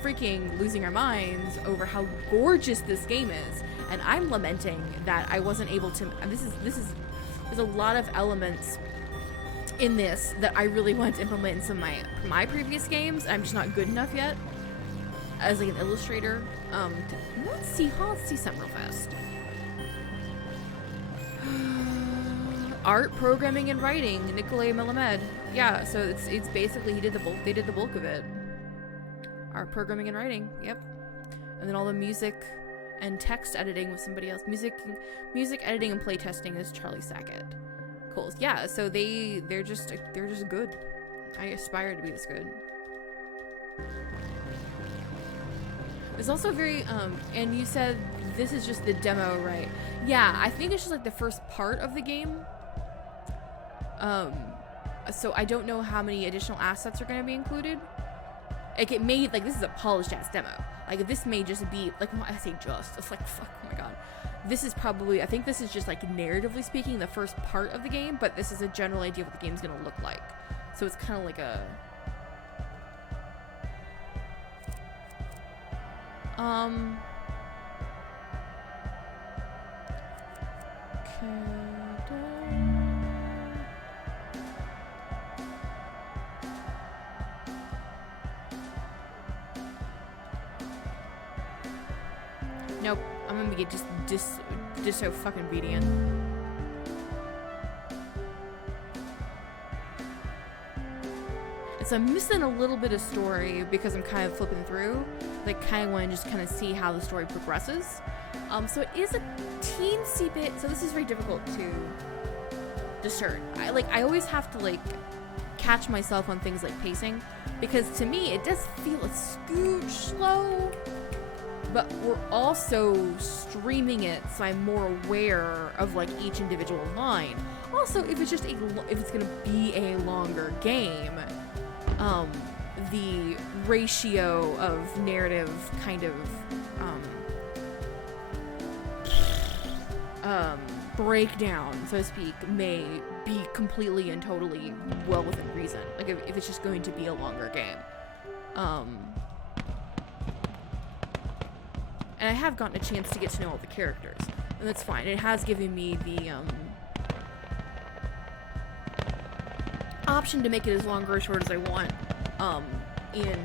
freaking losing our minds over how gorgeous this game is. And I'm lamenting that I wasn't able to, there's a lot of elements in this that I really want to implement in some of my previous games. I'm just not good enough yet as like an illustrator. Let's see something real fast. Art, programming, and writing, Nikolay Melamed. Yeah, so it's basically they did the bulk of it. Art, programming, and writing. Yep. And then all the music and text editing with somebody else. Music editing and playtesting is Charlie Sackett. Cool. Yeah, so they're just good. I aspire to be this good. It's also very and you said this is just the demo, right? Yeah, I think it's just like the first part of the game. So I don't know how many additional assets are going to be included. Like it may, like this is a polished ass demo. Like this may just be like, when I say just, it's like fuck, oh my god. This is probably, I think this is just like narratively speaking the first part of the game, but this is a general idea of what the game's going to look like. So it's kind of like a Nope, I'm gonna get just so fucking obedient. So I'm missing a little bit of story because I'm kind of flipping through. Like, kind of want to just kind of see how the story progresses. So it is a teensy bit. So this is very difficult to discern. I always have to like catch myself on things like pacing, because to me it does feel a scooch slow. But we're also streaming it, so I'm more aware of like each individual line. Also, if it's just if it's gonna be a longer game, the ratio of narrative kind of breakdown, so to speak, may be completely and totally well within reason. Like if it's just going to be a longer game. And I have gotten a chance to get to know all the characters, and that's fine. It has given me the option to make it as long or short as I want. In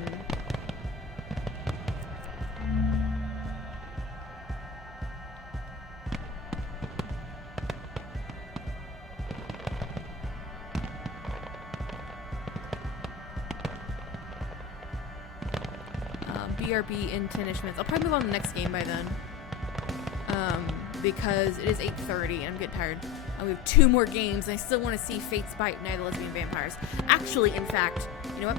BRB in 10-ish minutes. I'll probably move on to the next game by then. Because it is 8:30 and I'm getting tired. We have 2 more games and I still want to see Fate's Bite, Night of the Lesbian Vampires. Actually, in fact, you know what?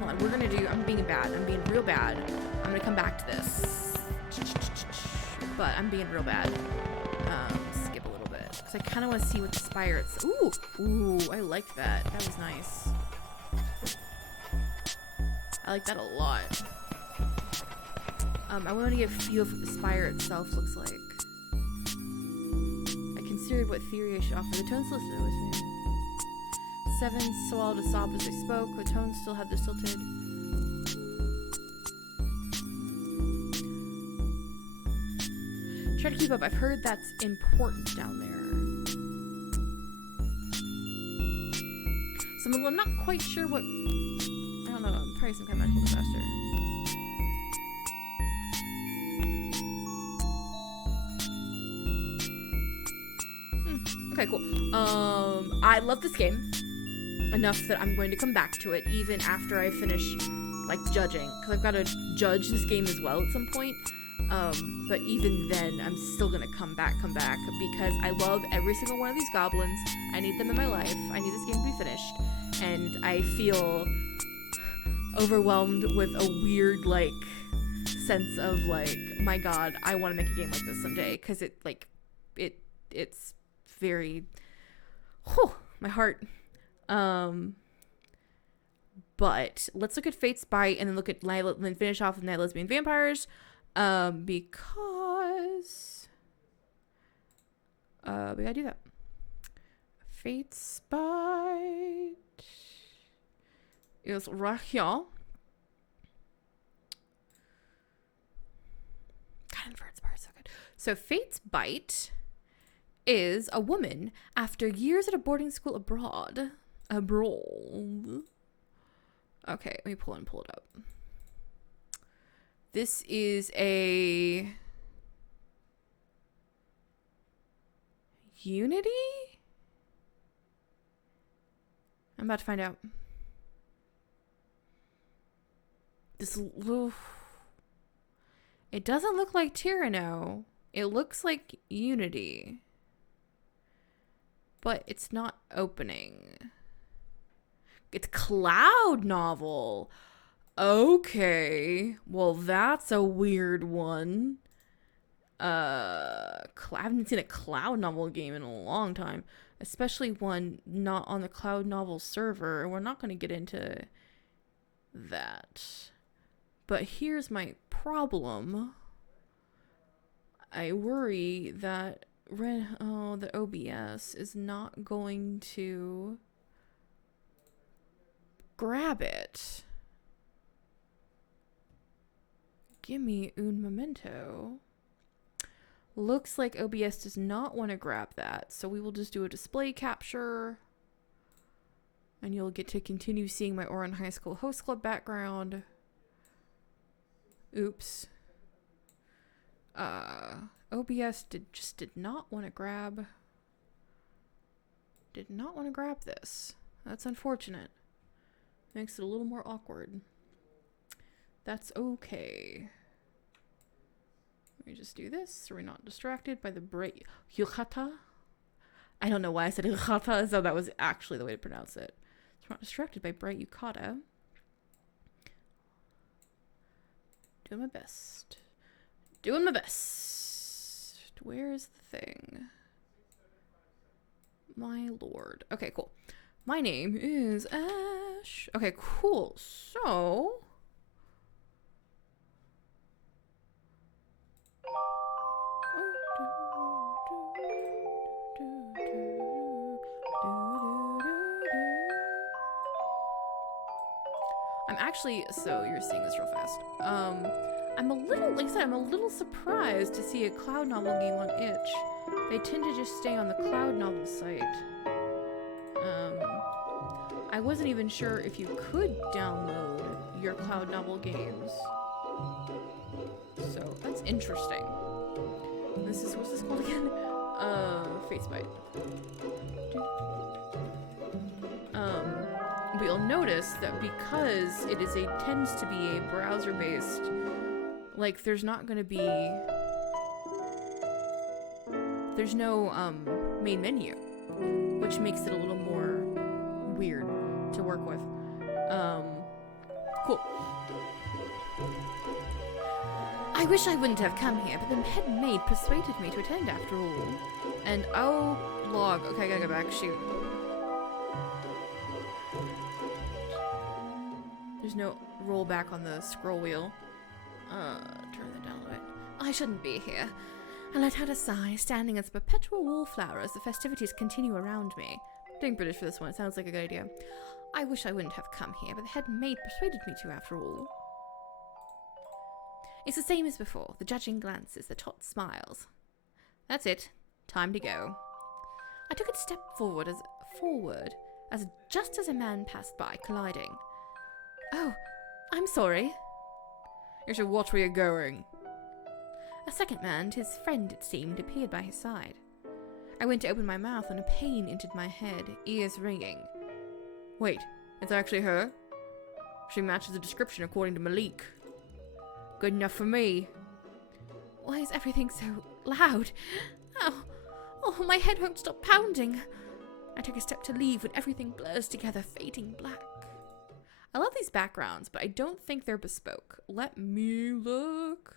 Hold on, I'm being bad. I'm being real bad. I'm gonna come back to this. But I'm being real bad. Skip a little bit. Because I kind of want to see what the Spire is. Ooh, I liked that. That was nice. I like that a lot. I want to get a feel of what the Spire itself looks like. I considered what theory I should offer. The tone still was 7 swallowed a sob as I spoke. The tone still had the stilted. Try to keep up. I've heard that's important down there. So I'm not quite sure what. I don't know. Probably some kind of medical disaster. Okay, cool. I love this game enough that I'm going to come back to it even after I finish, like, judging. Because I've got to judge this game as well at some point. But even then, I'm still gonna come back, because I love every single one of these goblins. I need them in my life. I need this game to be finished. And I feel overwhelmed with a weird, like, sense of, like, my god, I want to make a game like this someday. Because it's very, my heart. But let's look at Fate's Bite and then look at then finish off with Night Lesbian Vampires, because we gotta do that. Fate's Bite is right here. God, Inverted Spire is so good. So Fate's Bite is a woman after years at a boarding school abroad. abroad. Okay, let me pull it up. This is a Unity? I'm about to find out. It doesn't look like Tyranno. It looks like Unity. But it's not opening. It's Cloud Novel. Okay. Well, that's a weird one. I haven't seen a Cloud Novel game in a long time. Especially one not on the Cloud Novel server. And we're not going to get into that. But here's my problem. I worry that the OBS is not going to grab it. Give me un momento. Looks like OBS does not want to grab that, so we will just do a display capture. And you'll get to continue seeing my Oran High School Host Club background. Oops. OBS just did not want to grab. Did not want to grab this. That's unfortunate. Makes it a little more awkward. That's okay. Let me just do this so we're not distracted by the bright yucata. I don't know why I said yucata, so that was actually the way to pronounce it. So we're not distracted by bright yukata. Doing my best. Doing my best. Where is the thing? My lord. Okay, cool. My name is Ash. Okay, cool. So... I'm actually, so you're seeing this real fast. I'm a little, like I said, I'm a little surprised to see a Cloud Novel game on itch. They tend to just stay on the Cloud Novel site. I wasn't even sure if you could download your Cloud Novel games. So, that's interesting. What's this called again? Facebite. But you'll notice that because it is tends to be a browser-based, like there's not going to be, there's no main menu, which makes it a little more weird to work with. Cool. I wish I wouldn't have come here, but the head maid persuaded me to attend after all. And oh, log. Okay, I gotta go back. Shoot. There's no roll back on the scroll wheel. Turn that down a bit. I shouldn't be here. I let out a sigh, standing as a perpetual wallflower as the festivities continue around me. Doing British for this one, it sounds like a good idea. I wish I wouldn't have come here, but the head maid persuaded me to after all. It's the same as before, the judging glances, the taut smiles. That's it. Time to go. I took a step forward as just as a man passed by, colliding. Oh, I'm sorry. You should watch where you're going. A second man, his friend it seemed, appeared by his side. I went to open my mouth and a pain entered my head, ears ringing. Wait, it's actually her? She matches the description according to Malik. Good enough for me. Why is everything so loud? Oh, my head won't stop pounding. I take a step to leave when everything blurs together, fading black. I love these backgrounds, but I don't think they're bespoke. Let me look.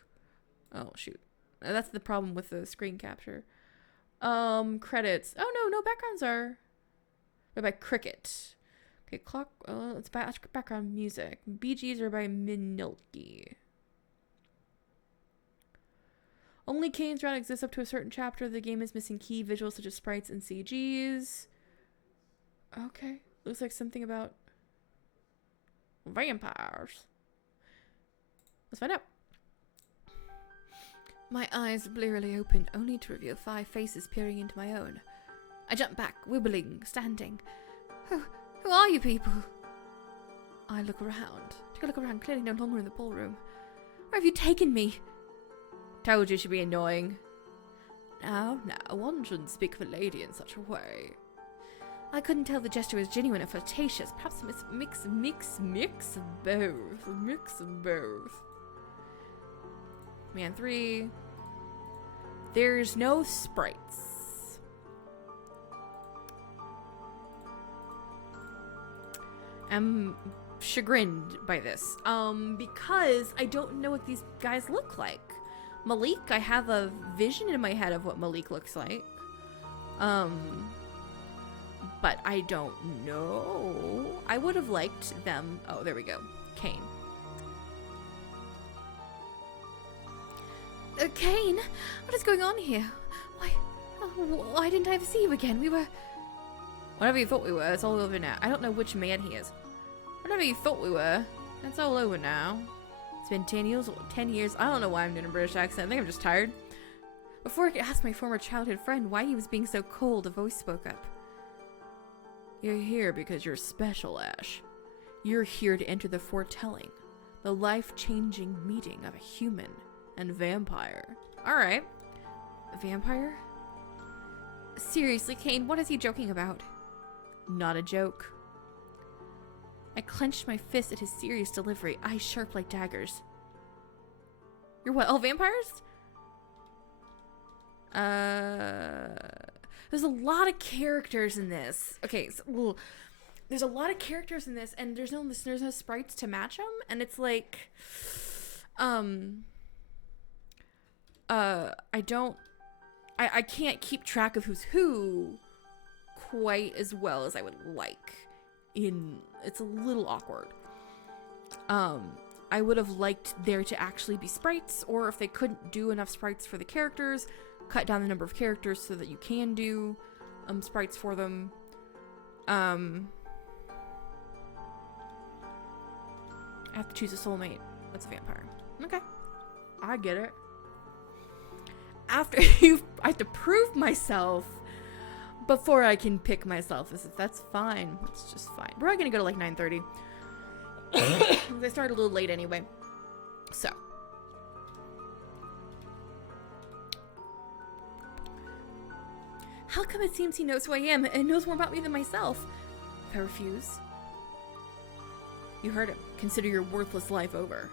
Oh, shoot. That's the problem with the screen capture. Credits. Oh, no backgrounds are... They're by Cricket. Okay, clock... it's by background music. BGs are by Minilki. Only Kane's route exists up to a certain chapter. The game is missing key visuals such as sprites and CGs. Okay. Looks like something about vampires. Let's find out. My eyes blearily opened, only to reveal 5 faces peering into my own. I jumped back, wibbling, standing. Oh, Who are you people? I look around. Take a look around, clearly no longer in the ballroom. Where have you taken me? Told you she'd be annoying. Now, one shouldn't speak of a lady in such a way. I couldn't tell the gesture was genuine or flirtatious. Perhaps mix of both. Mix of both. Man 3. There's no sprites. I'm chagrined by this. Because I don't know what these guys look like. Malik, I have a vision in my head of what Malik looks like. But I don't know. I would have liked them. Oh, there we go. Kane. Kane, what is going on here? Why didn't I ever see you again? We were... Whatever you thought we were, it's all over now. I don't know which man he is. Whatever you thought we were, it's all over now. It's been 10 years. 10 years. I don't know why I'm doing a British accent. I think I'm just tired. Before I could ask my former childhood friend why he was being so cold, a voice spoke up. You're here because you're special, Ash. You're here to enter the foretelling. The life-changing meeting of a human and vampire. Alright. A vampire? Seriously, Kane, what is he joking about? Not a joke. I clenched my fist at his serious delivery, eyes sharp like daggers. You're what, all vampires? There's a lot of characters in this. Okay, so, well, there's a lot of characters in this, and there's no sprites to match them, and it's like, I can't keep track of who's who quite as well as I would like. It's a little awkward. I would have liked there to actually be sprites, or if they couldn't do enough sprites for the characters, cut down the number of characters so that you can do sprites for them. I have to choose a soulmate. That's a vampire. Okay. I get it. After I have to prove myself before I can pick myself. That's fine. It's just fine. We're probably gonna go to like 9:30. They started a little late anyway. So. How come it seems he knows who I am and knows more about me than myself? If I refuse. You heard him. Consider your worthless life over.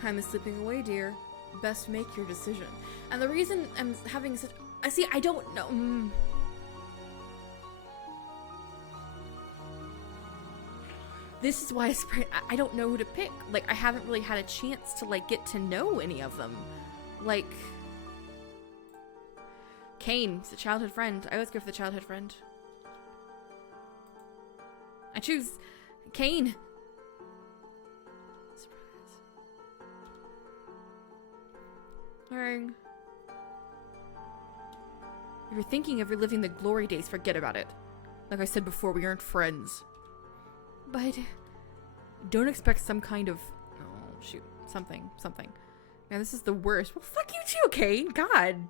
Time is slipping away, dear. Best make your decision. And the reason I'm having such... I don't know. This is why I don't know who to pick. Like, I haven't really had a chance to, like, get to know any of them. Like... Kane, he's a childhood friend. I always go for the childhood friend. I choose Kane. Surprise. Alright. If you're thinking of reliving the glory days, forget about it. Like I said before, we aren't friends. But don't expect some kind of... Oh, shoot. Something. Man, this is the worst. Well, fuck you too, Kane. God.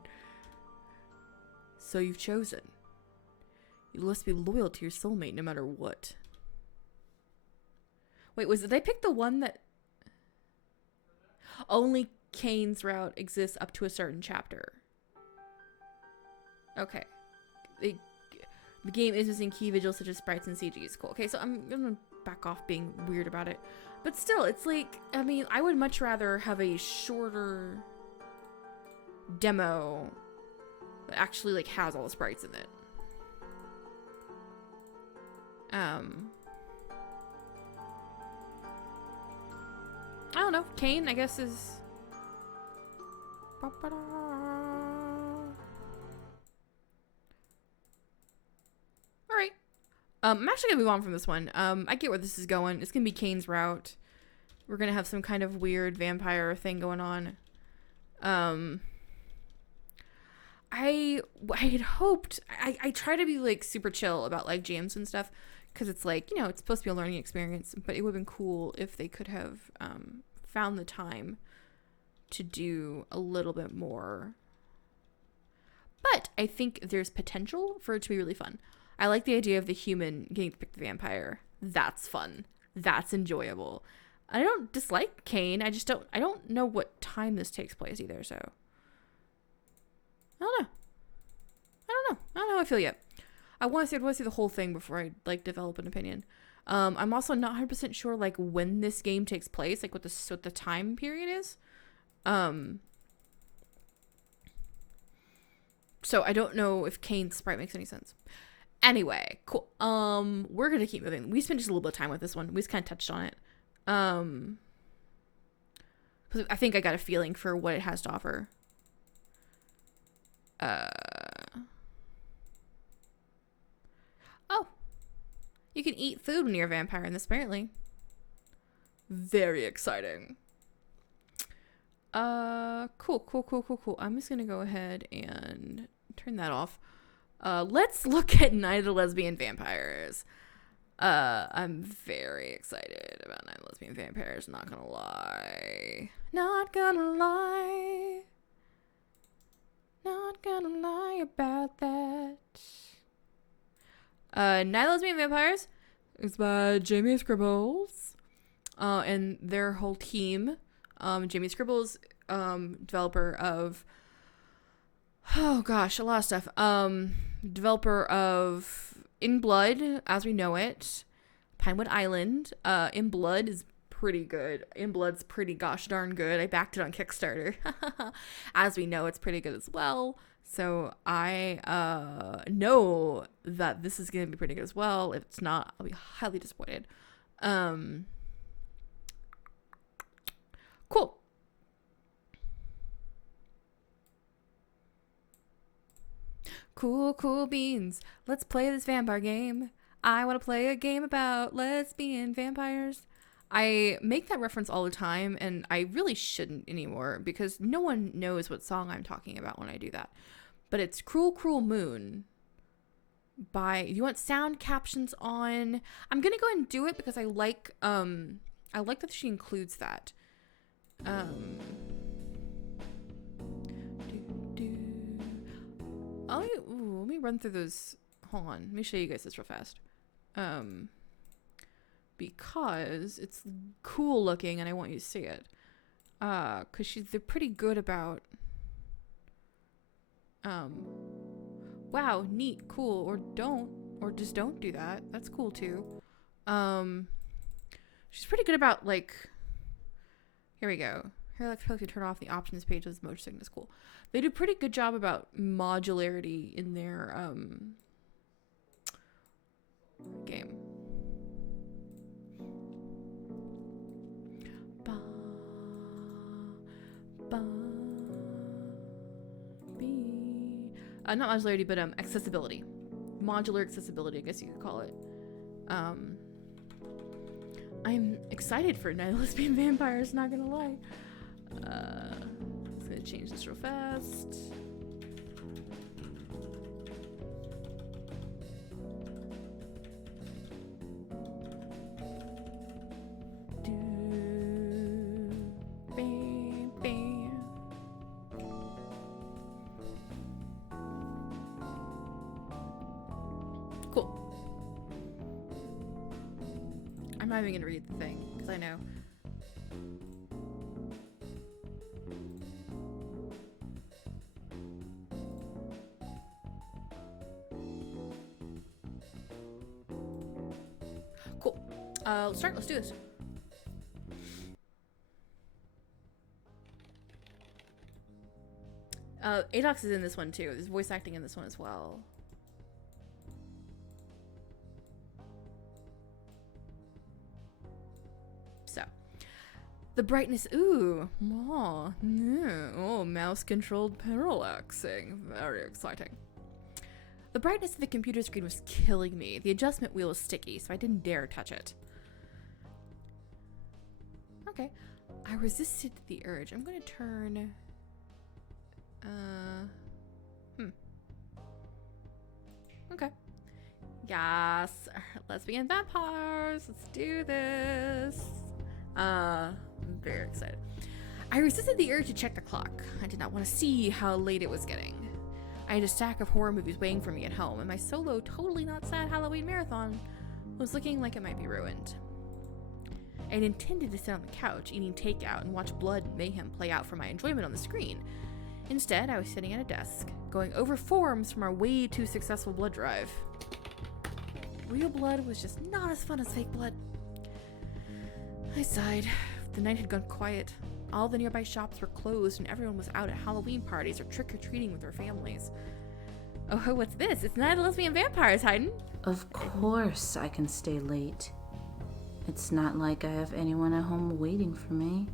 So you've chosen. You must be loyal to your soulmate no matter what. Wait, did I pick the one that... Only Kane's route exists up to a certain chapter. Okay. The game is using key visuals such as sprites and CGs. Cool. Okay, so I'm gonna back off being weird about it. But still, it's like, I mean, I would much rather have a shorter demo that actually, like, has all the sprites in it. I don't know. Kane, I guess, is... Alright. I'm actually gonna move on from this one. I get where this is going. It's gonna be Kane's route. We're gonna have some kind of weird vampire thing going on. I had hoped... I try to be, like, super chill about, like, GMs and stuff. Because it's like, you know, it's supposed to be a learning experience. But it would have been cool if they could have found the time to do a little bit more. But I think there's potential for it to be really fun. I like the idea of the human getting to pick the vampire. That's fun. That's enjoyable. I don't dislike Kane. I don't know what time this takes place either, so. I don't know. I don't know how I feel yet. I want to see the whole thing before I, like, develop an opinion. I'm also not 100% sure, like, when this game takes place, like, what the time period is. So I don't know if Kane's sprite makes any sense. Anyway, cool. We're gonna keep moving. We spent just a little bit of time with this one. We just kind of touched on it. 'Cause I think I got a feeling for what it has to offer. Oh, you can eat food when you're a vampire in this, apparently. Very exciting. Cool. I'm just gonna go ahead and turn that off. Let's look at Night of the Lesbian Vampires. I'm very excited about Night of the Lesbian Vampires, not gonna lie. Not gonna lie. Not gonna lie about that. Night of the Lesbian Vampires is by Jamie Scribbles. And their whole team. Jamie Scribbles, developer of, oh gosh, a lot of stuff. Developer of In Blood, As We Know It, Pinewood Island. In Blood is pretty good. In Blood's pretty gosh darn good. I backed it on Kickstarter. As We Know It's pretty good as well. So I know that this is going to be pretty good as well. If it's not, I'll be highly disappointed. Cool. Cool beans. Let's play this vampire game. I want to play a game about lesbian vampires. I make that reference all the time, and I really shouldn't anymore because no one knows what song I'm talking about when I do that. But it's Cruel Cruel Moon by, you want sound captions on? I'm going to go ahead and do it because I like that she includes that. Let me run through those. Hold on, let me show you guys this real fast. Because it's cool looking and I want you to see it. Cause they're pretty good about. Wow, neat, cool, or just don't do that. That's cool too. She's pretty good about, like. Here we go. Here, let's help you turn off the options page of this motion sickness. Cool. They do a pretty good job about modularity in their game. Not modularity, but accessibility. Modular accessibility, I guess you could call it. I'm excited for Night of Lesbian Vampires, not gonna lie. Just gonna change this real fast. Cool. I'm not even gonna read the thing because I know. Cool. Let's do this. Adox is in this one too. There's voice acting in this one as well. So, the brightness. Ooh, mouse controlled parallaxing. Very exciting. The brightness of the computer screen was killing me. The adjustment wheel was sticky, so I didn't dare touch it. Okay. I resisted the urge. I'm gonna turn... Okay. Yes. Lesbian vampires. Let's do this. I'm very excited. I resisted the urge to check the clock. I did not want to see how late it was getting. I had a stack of horror movies waiting for me at home, and my solo, totally not sad Halloween marathon was looking like it might be ruined. I had intended to sit on the couch, eating takeout, and watch blood and mayhem play out for my enjoyment on the screen. Instead, I was sitting at a desk, going over forms from our way too successful blood drive. Real blood was just not as fun as fake blood. I sighed. The night had gone quiet. All the nearby shops were closed, and everyone was out at Halloween parties or trick-or-treating with their families. Oh, what's this? It's Night of Lesbian Vampires hiding. Of course I can stay late. It's not like I have anyone at home waiting for me.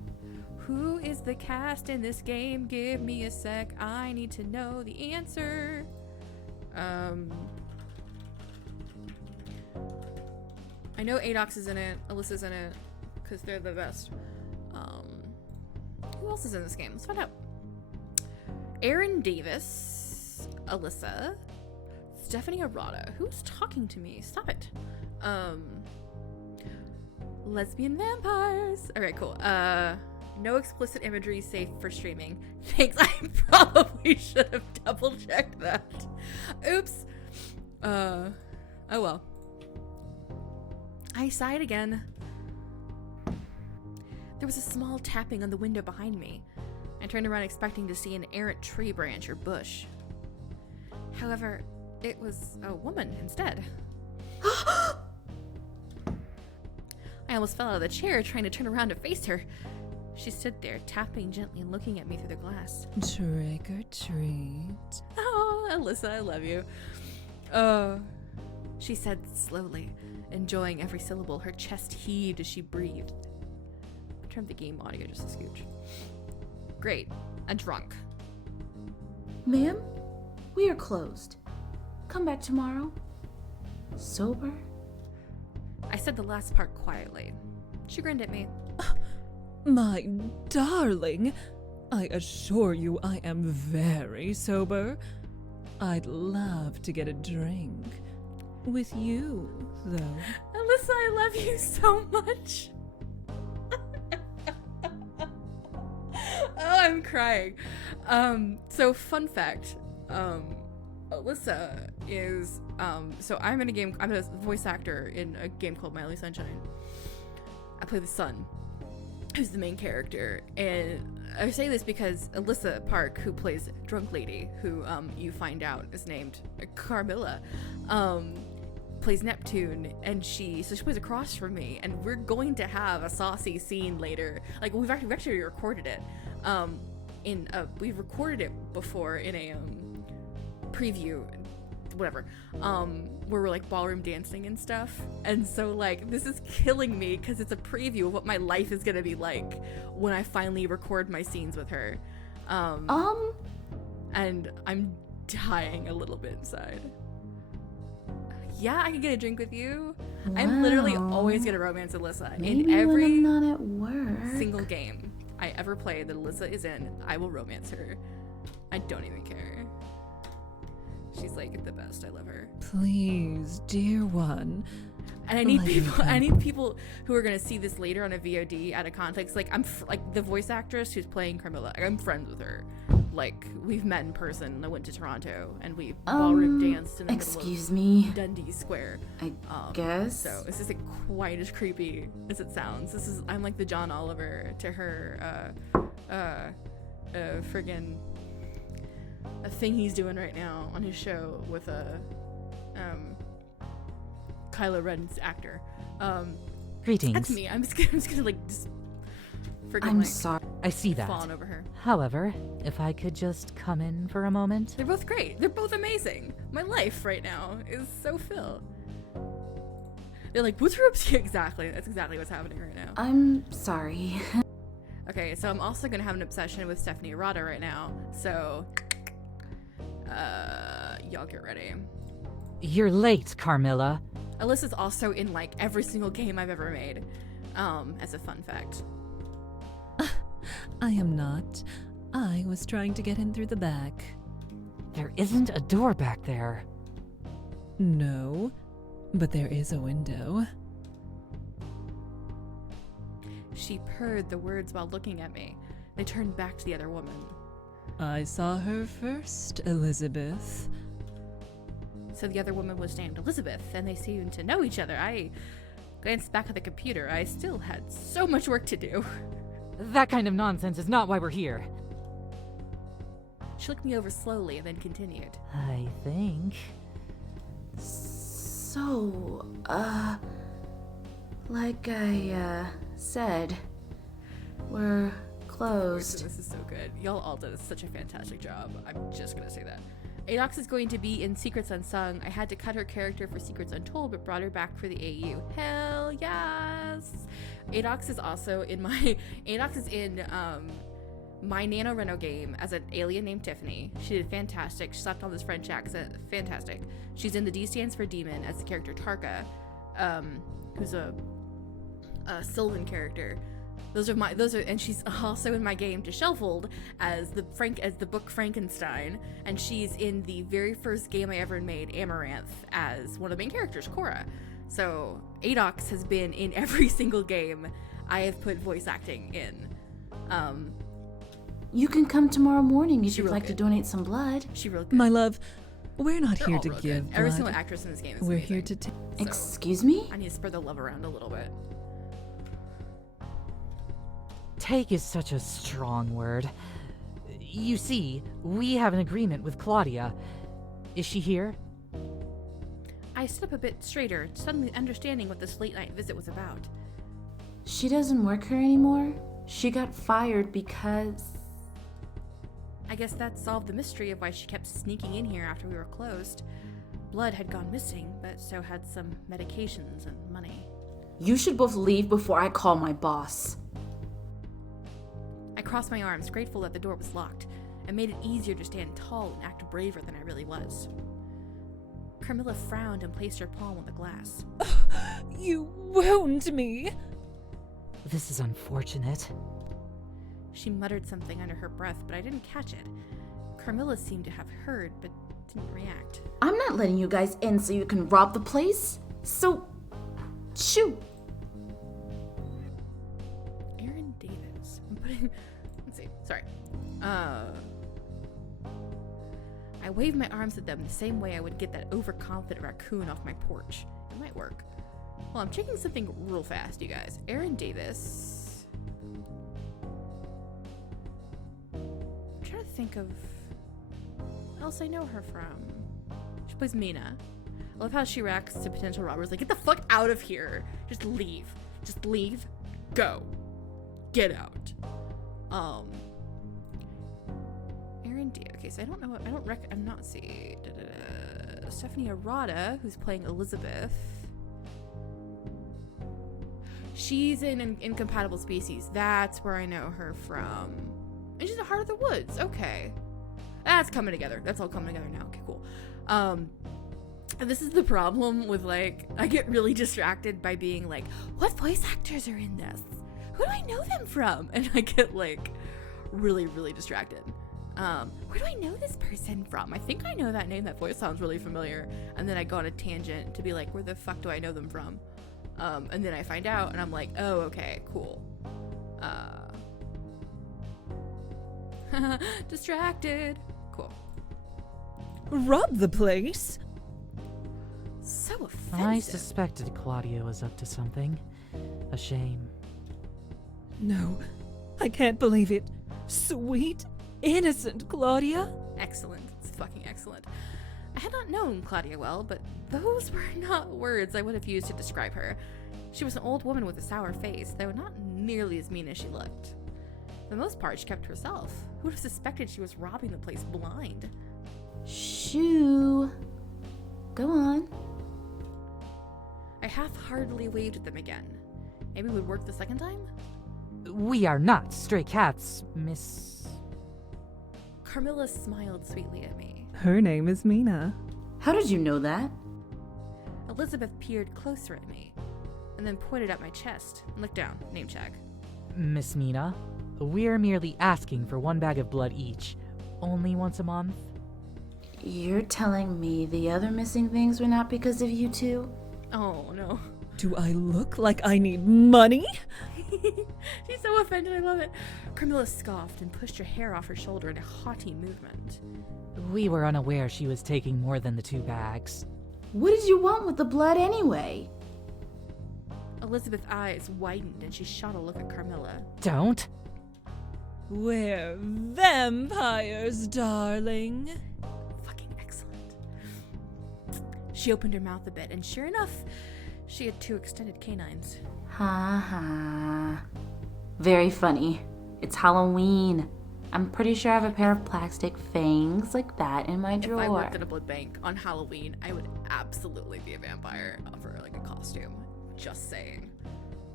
Who is the cast in this game? Give me a sec. I need to know the answer. I know Adox is in it. Alyssa's in it. Because they're the best. Who else is in this game? Let's find out. Aaron Davis. Alyssa. Stephanie Arata. Who's talking to me? Stop it. Lesbian vampires. Alright, cool. No explicit imagery safe for streaming. Thanks. I probably should have double checked that. Oops. Oh well. I sighed again. There was a small tapping on the window behind me. I turned around expecting to see an errant tree branch or bush. However, it was a woman instead. I almost fell out of the chair trying to turn around to face her. She stood there, tapping gently and looking at me through the glass. Trick or treat. Oh, Alyssa, I love you. She said slowly, enjoying every syllable. Her chest heaved as she breathed. I turned the game audio just a scooch. Great. I'm drunk. Ma'am, we are closed. Come back tomorrow. Sober? I said the last part quietly. She grinned at me. My darling, I assure you I am very sober. I'd love to get a drink. With you, though. Alyssa, I love you so much. Oh, I'm crying. So fun fact, Alyssa is, so I'm in a game, I'm a voice actor in a game called My Only Sunshine. I play the son, who's the main character, and I say this because Alyssa Park, who plays Drunk Lady, who you find out is named Carmilla, plays Neptune, and she plays across from me, and we're going to have a saucy scene later. Like we've actually recorded it. We've recorded it before in a preview, whatever, where we're like ballroom dancing and stuff. And so like this is killing me because it's a preview of what my life is gonna be like when I finally record my scenes with her. And I'm dying a little bit inside. Yeah, I can get a drink with you. Wow. I'm literally always gonna romance Alyssa. Maybe in every when I'm not at work. single game I ever play that Alyssa is in, I will romance her. I don't even care. She's like the best. I love her. Please, dear one. And I need people who are gonna see this later on a VOD out of context. Like like the voice actress who's playing Carmilla. I'm friends with her. Like we've met in person. I went to Toronto and we ballroom danced in the middle of Dundee Square. I guess. So this isn't quite as creepy as it sounds. I'm like the John Oliver to her friggin' a thing he's doing right now on his show with Kylo Ren's actor. Greetings. That's me. I'm just gonna like just freaking I'm like sorry. I see that. fawn over her. However, if I could just come in for a moment. They're both great. They're both amazing. My life right now is so filled. They're like, what's your exactly? That's exactly what's happening right now. I'm sorry. Okay, so I'm also gonna have an obsession with Stephanie Arata right now. So, y'all get ready. You're late, Carmilla. Alyssa's also in like every single game I've ever made. As a fun fact. I am not. I was trying to get in through the back. There isn't a door back there. No, but there is a window. She purred the words while looking at me. They turned back to the other woman. I saw her first, Elizabeth. So the other woman was named Elizabeth, and they seemed to know each other. I glanced back at the computer. I still had so much work to do. That kind of nonsense is not why we're here. She looked me over slowly and then continued. I think. So, like I, said, we're closed. This is so good. Y'all all did such a fantastic job. I'm just gonna say that. Adox is going to be in Secrets Unsung. I had to cut her character for Secrets Untold, but brought her back for the AU. Hell yes! Adox is also in my... Adox is in, my NaNoRenO game as an alien named Tiffany. She did fantastic. She slapped on this French accent. Fantastic. She's in the D stands for Demon as the character Tarka, who's a Sylvan character. And she's also in my game Disheveled as the book Frankenstein, and she's in the very first game I ever made, Amaranth, as one of the main characters, Cora. So Adox has been in every single game I have put voice acting in. You can come tomorrow morning if She you'd real like to good. donate some blood. She real good. My love, we're not They're here all to real give good. Every blood. single actress in this game is We're amazing. here to take. So, Excuse me? I need to spread the love around a little bit. Take is such a strong word. You see, we have an agreement with Claudia. Is she here? I stood up a bit straighter, suddenly understanding what this late night visit was about. She doesn't work here anymore? She got fired because... I guess that solved the mystery of why she kept sneaking in here after we were closed. Blood had gone missing, but so had some medications and money. You should both leave before I call my boss. I crossed my arms, grateful that the door was locked, and made it easier to stand tall and act braver than I really was. Carmilla frowned and placed her palm on the glass. You wound me! This is unfortunate. She muttered something under her breath, but I didn't catch it. Carmilla seemed to have heard, but didn't react. I'm not letting you guys in so you can rob the place. So, shoot. Aaron Davis. I'm putting... Let's see. Sorry. I waved my arms at them the same way I would get that overconfident raccoon off my porch. It might work. Well, I'm checking something real fast, you guys. Aaron Davis. I'm trying to think of what else I know her from. She plays Mina. I love how she reacts to potential robbers. Like, get the fuck out of here. Just leave. Just leave. Go. Get out. Aaron D. Okay, so I don't know. I'm not see. Stephanie Arata, who's playing Elizabeth. She's in Incompatible Species. That's where I know her from. And she's in Heart of the Woods. Okay. That's coming together. That's all coming together now. Okay, cool. And this is the problem with, like, I get really distracted by being like, what voice actors are in this? Who do I know them from? And I get, like, really, really distracted. Where do I know this person from? I think I know that name. That voice sounds really familiar. And then I go on a tangent to be like, where the fuck do I know them from? And then I find out, and I'm like, oh, okay, cool. Distracted. Cool. Rob the place? So offensive. I suspected Claudia was up to something. A shame. No, I can't believe it. Sweet, innocent Claudia? Excellent. It's fucking excellent. I had not known Claudia well, but those were not words I would have used to describe her. She was an old woman with a sour face, though not nearly as mean as she looked. For the most part, she kept to herself. Who would have suspected she was robbing the place blind? Shoo. Go on. I half-heartedly waved at them again. Maybe it would work the second time? We are not stray cats, Miss... Carmilla smiled sweetly at me. Her name is Mina. How did you know that? Elizabeth peered closer at me, and then pointed at my chest and looked down. Name check. Miss Mina, we're merely asking for 1 bag of blood each. Only once a month? You're telling me the other missing things were not because of you two? Oh, no. Do I look like I need money? She's so offended, I love it. Carmilla scoffed and pushed her hair off her shoulder in a haughty movement. We were unaware she was taking more than the 2 bags. What did you want with the blood anyway? Elizabeth's eyes widened and she shot a look at Carmilla. Don't. We're vampires, darling. Fucking excellent. She opened her mouth a bit, and sure enough, she had 2 extended canines. Ha ha. Very funny. It's Halloween. I'm pretty sure I have a pair of plastic fangs like that in my drawer. If I worked at a blood bank on Halloween, I would absolutely be a vampire for like a costume. Just saying.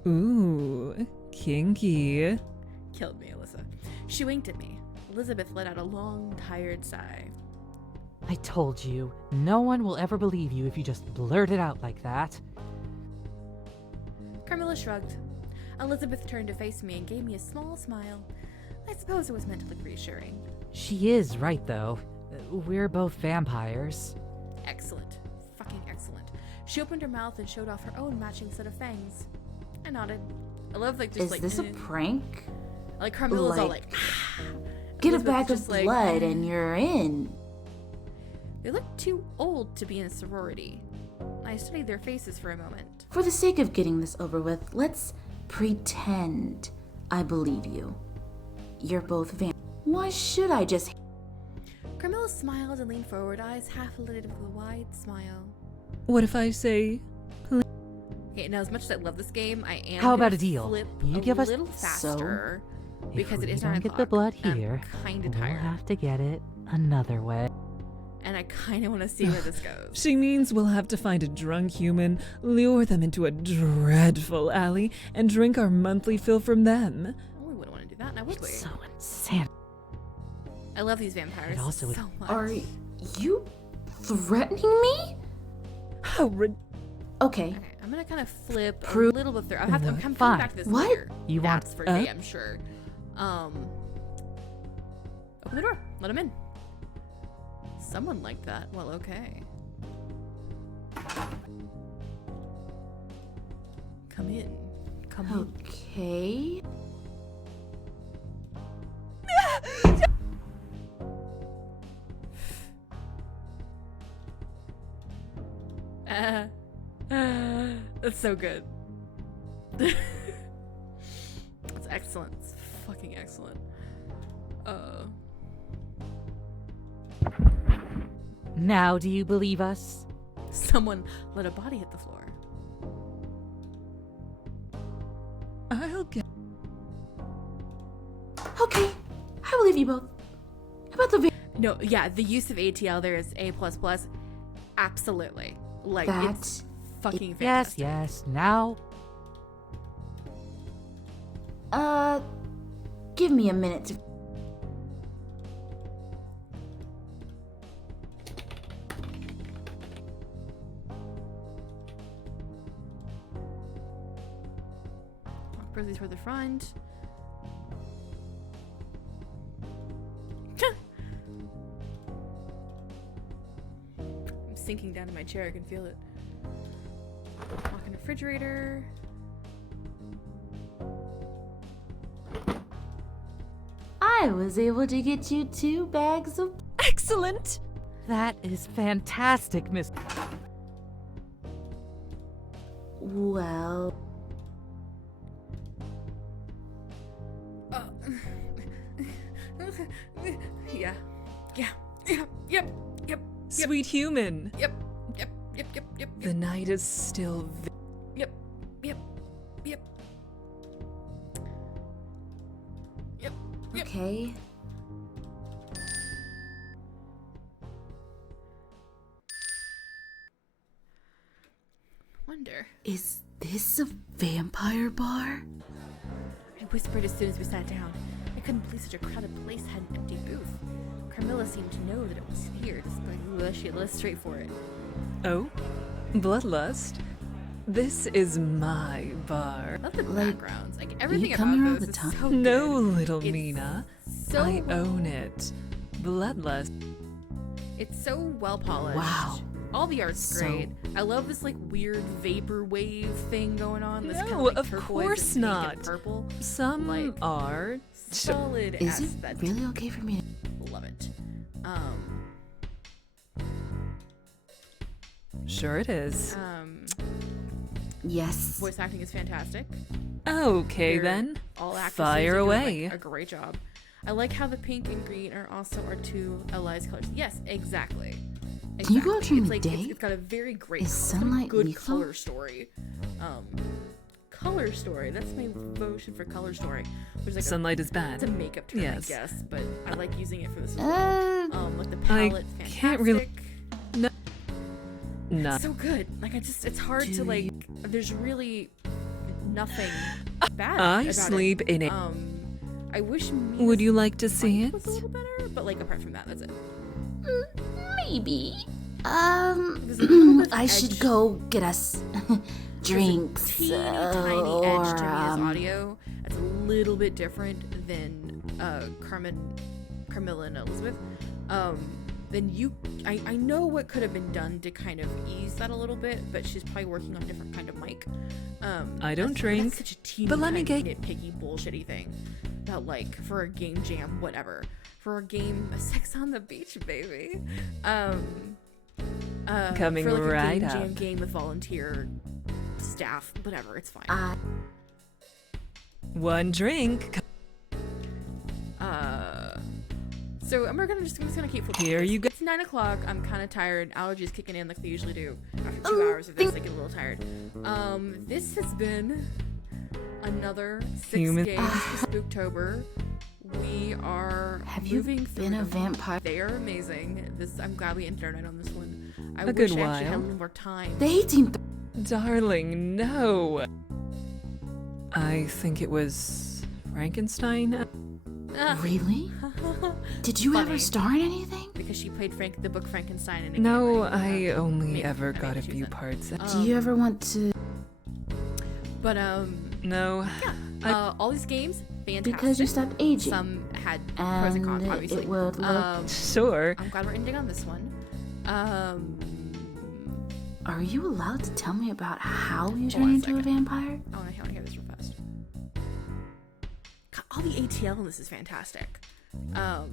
Ooh, kinky. Killed me, Alyssa. She winked at me. Elizabeth let out a long, tired sigh. I told you, no one will ever believe you if you just blurt it out like that. Carmilla shrugged. Elizabeth turned to face me and gave me a small smile. I suppose it was meant to look reassuring. She is right, though. We're both vampires. Excellent. Fucking excellent. She opened her mouth and showed off her own matching set of fangs. I nodded. I love like just Is like this a prank? like Carmilla's all like, like Get a Elizabeth bag of just like, blood and you're in. They looked too old to be in a sorority. I studied their faces for a moment. For the sake of getting this over with, let's pretend I believe you. You're both Why should I just... Carmilla smiled and leaned forward, eyes half lit with a wide smile. What if I say, Okay, now as much as I love this game, I am How about gonna a deal? flip You a give us- little faster because if it we is don't 9 get the o'clock, blood and here, I'm kind we'll of tired, have to get it another way. and I kind of want to see where this goes. she means we'll have to find a drunk human, lure them into a dreadful alley, and drink our monthly fill from them. Oh, we wouldn't want to do that, now would we? It's so insane. I love these vampires It also would- so much. Are you threatening me? How Okay. Okay, I'm gonna kind of flip a Prove- little bit through. I'm coming Fine. back to this What? later. You want- That's for damn sure. Open the door. Let him in. Someone liked that. Well, okay. Come in. Come in. Okay. That's so good. That's excellent. It's fucking excellent. Now do you believe us? Someone let a body hit the floor. I'll get. Okay. I believe you both. About the No, yeah, the use of ATL there is A++. Absolutely. Like, That it's fucking Yes, fantastic. yes. Now, give me a minute to... Walk briskly toward the front. I'm sinking down in my chair, I can feel it. Walk in the refrigerator. I was able to get you 2 bags of... Excellent! that is fantastic, Miss. Well... Yeah. Yeah. Yeah. Yep. Yep. Sweet human. Yep. Yep. Yep. Yep. Yep. The night is still. Yep. Yep. Yep. Yep. Yep. Okay. Wonder. Is this a vampire bar? I whispered as soon as we sat down. I couldn't believe such a crowded place had an empty booth. Carmilla seemed to know that it was here, despite she had led us straight for it. Oh? Bloodlust? This is my bar. I love the Like, backgrounds. Like everything come here all about the those is time? so No, good. little It's Mina. So I own it. Bloodlust. It's so well polished. Wow. All the art's So- great. I love this like weird vapor wave thing going on. This kind No, of like of turquoise course and pink not. and purple. Some Like, are. Is Solid it aesthetic. really okay for me to... Love it. Sure it is. Yes. Voice acting is fantastic. Okay They're- then. All actresses Fire are doing, away. like, a great job. I like how the pink and green are also our two allies colors. Yes, exactly. Can you go out during It's the like day? it's got a very great Is color, it's got a sunlight good lethal? color story. Color story. That's my motion for color story. Which is like Sunlight is it's bad. a makeup term, Yes. I guess, but I like using it for this as well. Like the palette's fantastic. can't really- No. So good. Like it's hard to like. There's really nothing bad I about sleep in it. I wish. Would you like to see Mike it? was a little better, but like apart from that, that's it. Maybe. There's a little bit of I should edge. go get us drinks. Teeny tiny edge to Mia's audio. That's a little bit different than Carmilla and Elizabeth. Then I know what could have been done to kind of ease that a little bit, but she's probably working on a different kind of mic. I don't drink, That's such a teeny but let me tiny get- nitpicky bullshitty thing about like for a game jam, whatever. For a game, Sex on the Beach, baby. Coming for like a right game up. jam game with volunteer staff, whatever. It's fine. One drink. So I'm just gonna keep flipping. Here through this. you go. It's 9 o'clock. I'm kind of tired. Allergies kicking in like they usually do. After 2 hours of this, I get a little tired. This has been another 6 Human- games for Spooktober. We are Have you moving through been a them. vampire? They are amazing. I'm glad we ended our night on this one. I A wish good I actually had a while. little more time. The 18th. Darling, no. I think it was Frankenstein. Really? Did you ever Funny. star in anything? Because she played the book Frankenstein in a No, game, right? I only Maybe. ever I got mean, a she few was in- parts. Do you ever want to? But No. all these games, fantastic. Because you stopped aging. Some had pros and cons, And obviously. it would look- Sure. I'm glad we're ending on this one. Are you allowed to tell me about how you Hold on turn a into a second. vampire? I want to hear this real fast. God, all the ATL in this is fantastic. I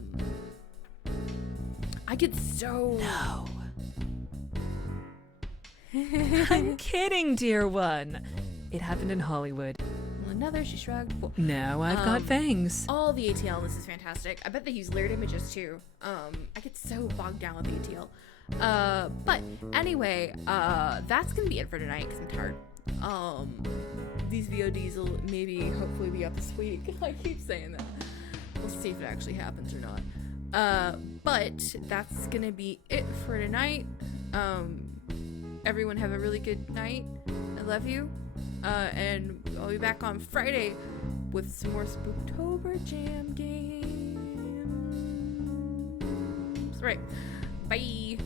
get so. No. I'm kidding, dear one. It happened in Hollywood. Another, she shrugged. Cool. Now I've got fangs. All the ATL in this is fantastic. I bet they use layered images too. I get so bogged down with the ATL. But anyway, that's gonna be it for tonight because I'm tired. These VODs will maybe hopefully be up this week. I keep saying that. We'll see if it actually happens or not. But that's gonna be it for tonight. Everyone have a really good night. I love you. And I'll be back on Friday with some more Spooktober jam games. Right. Bye.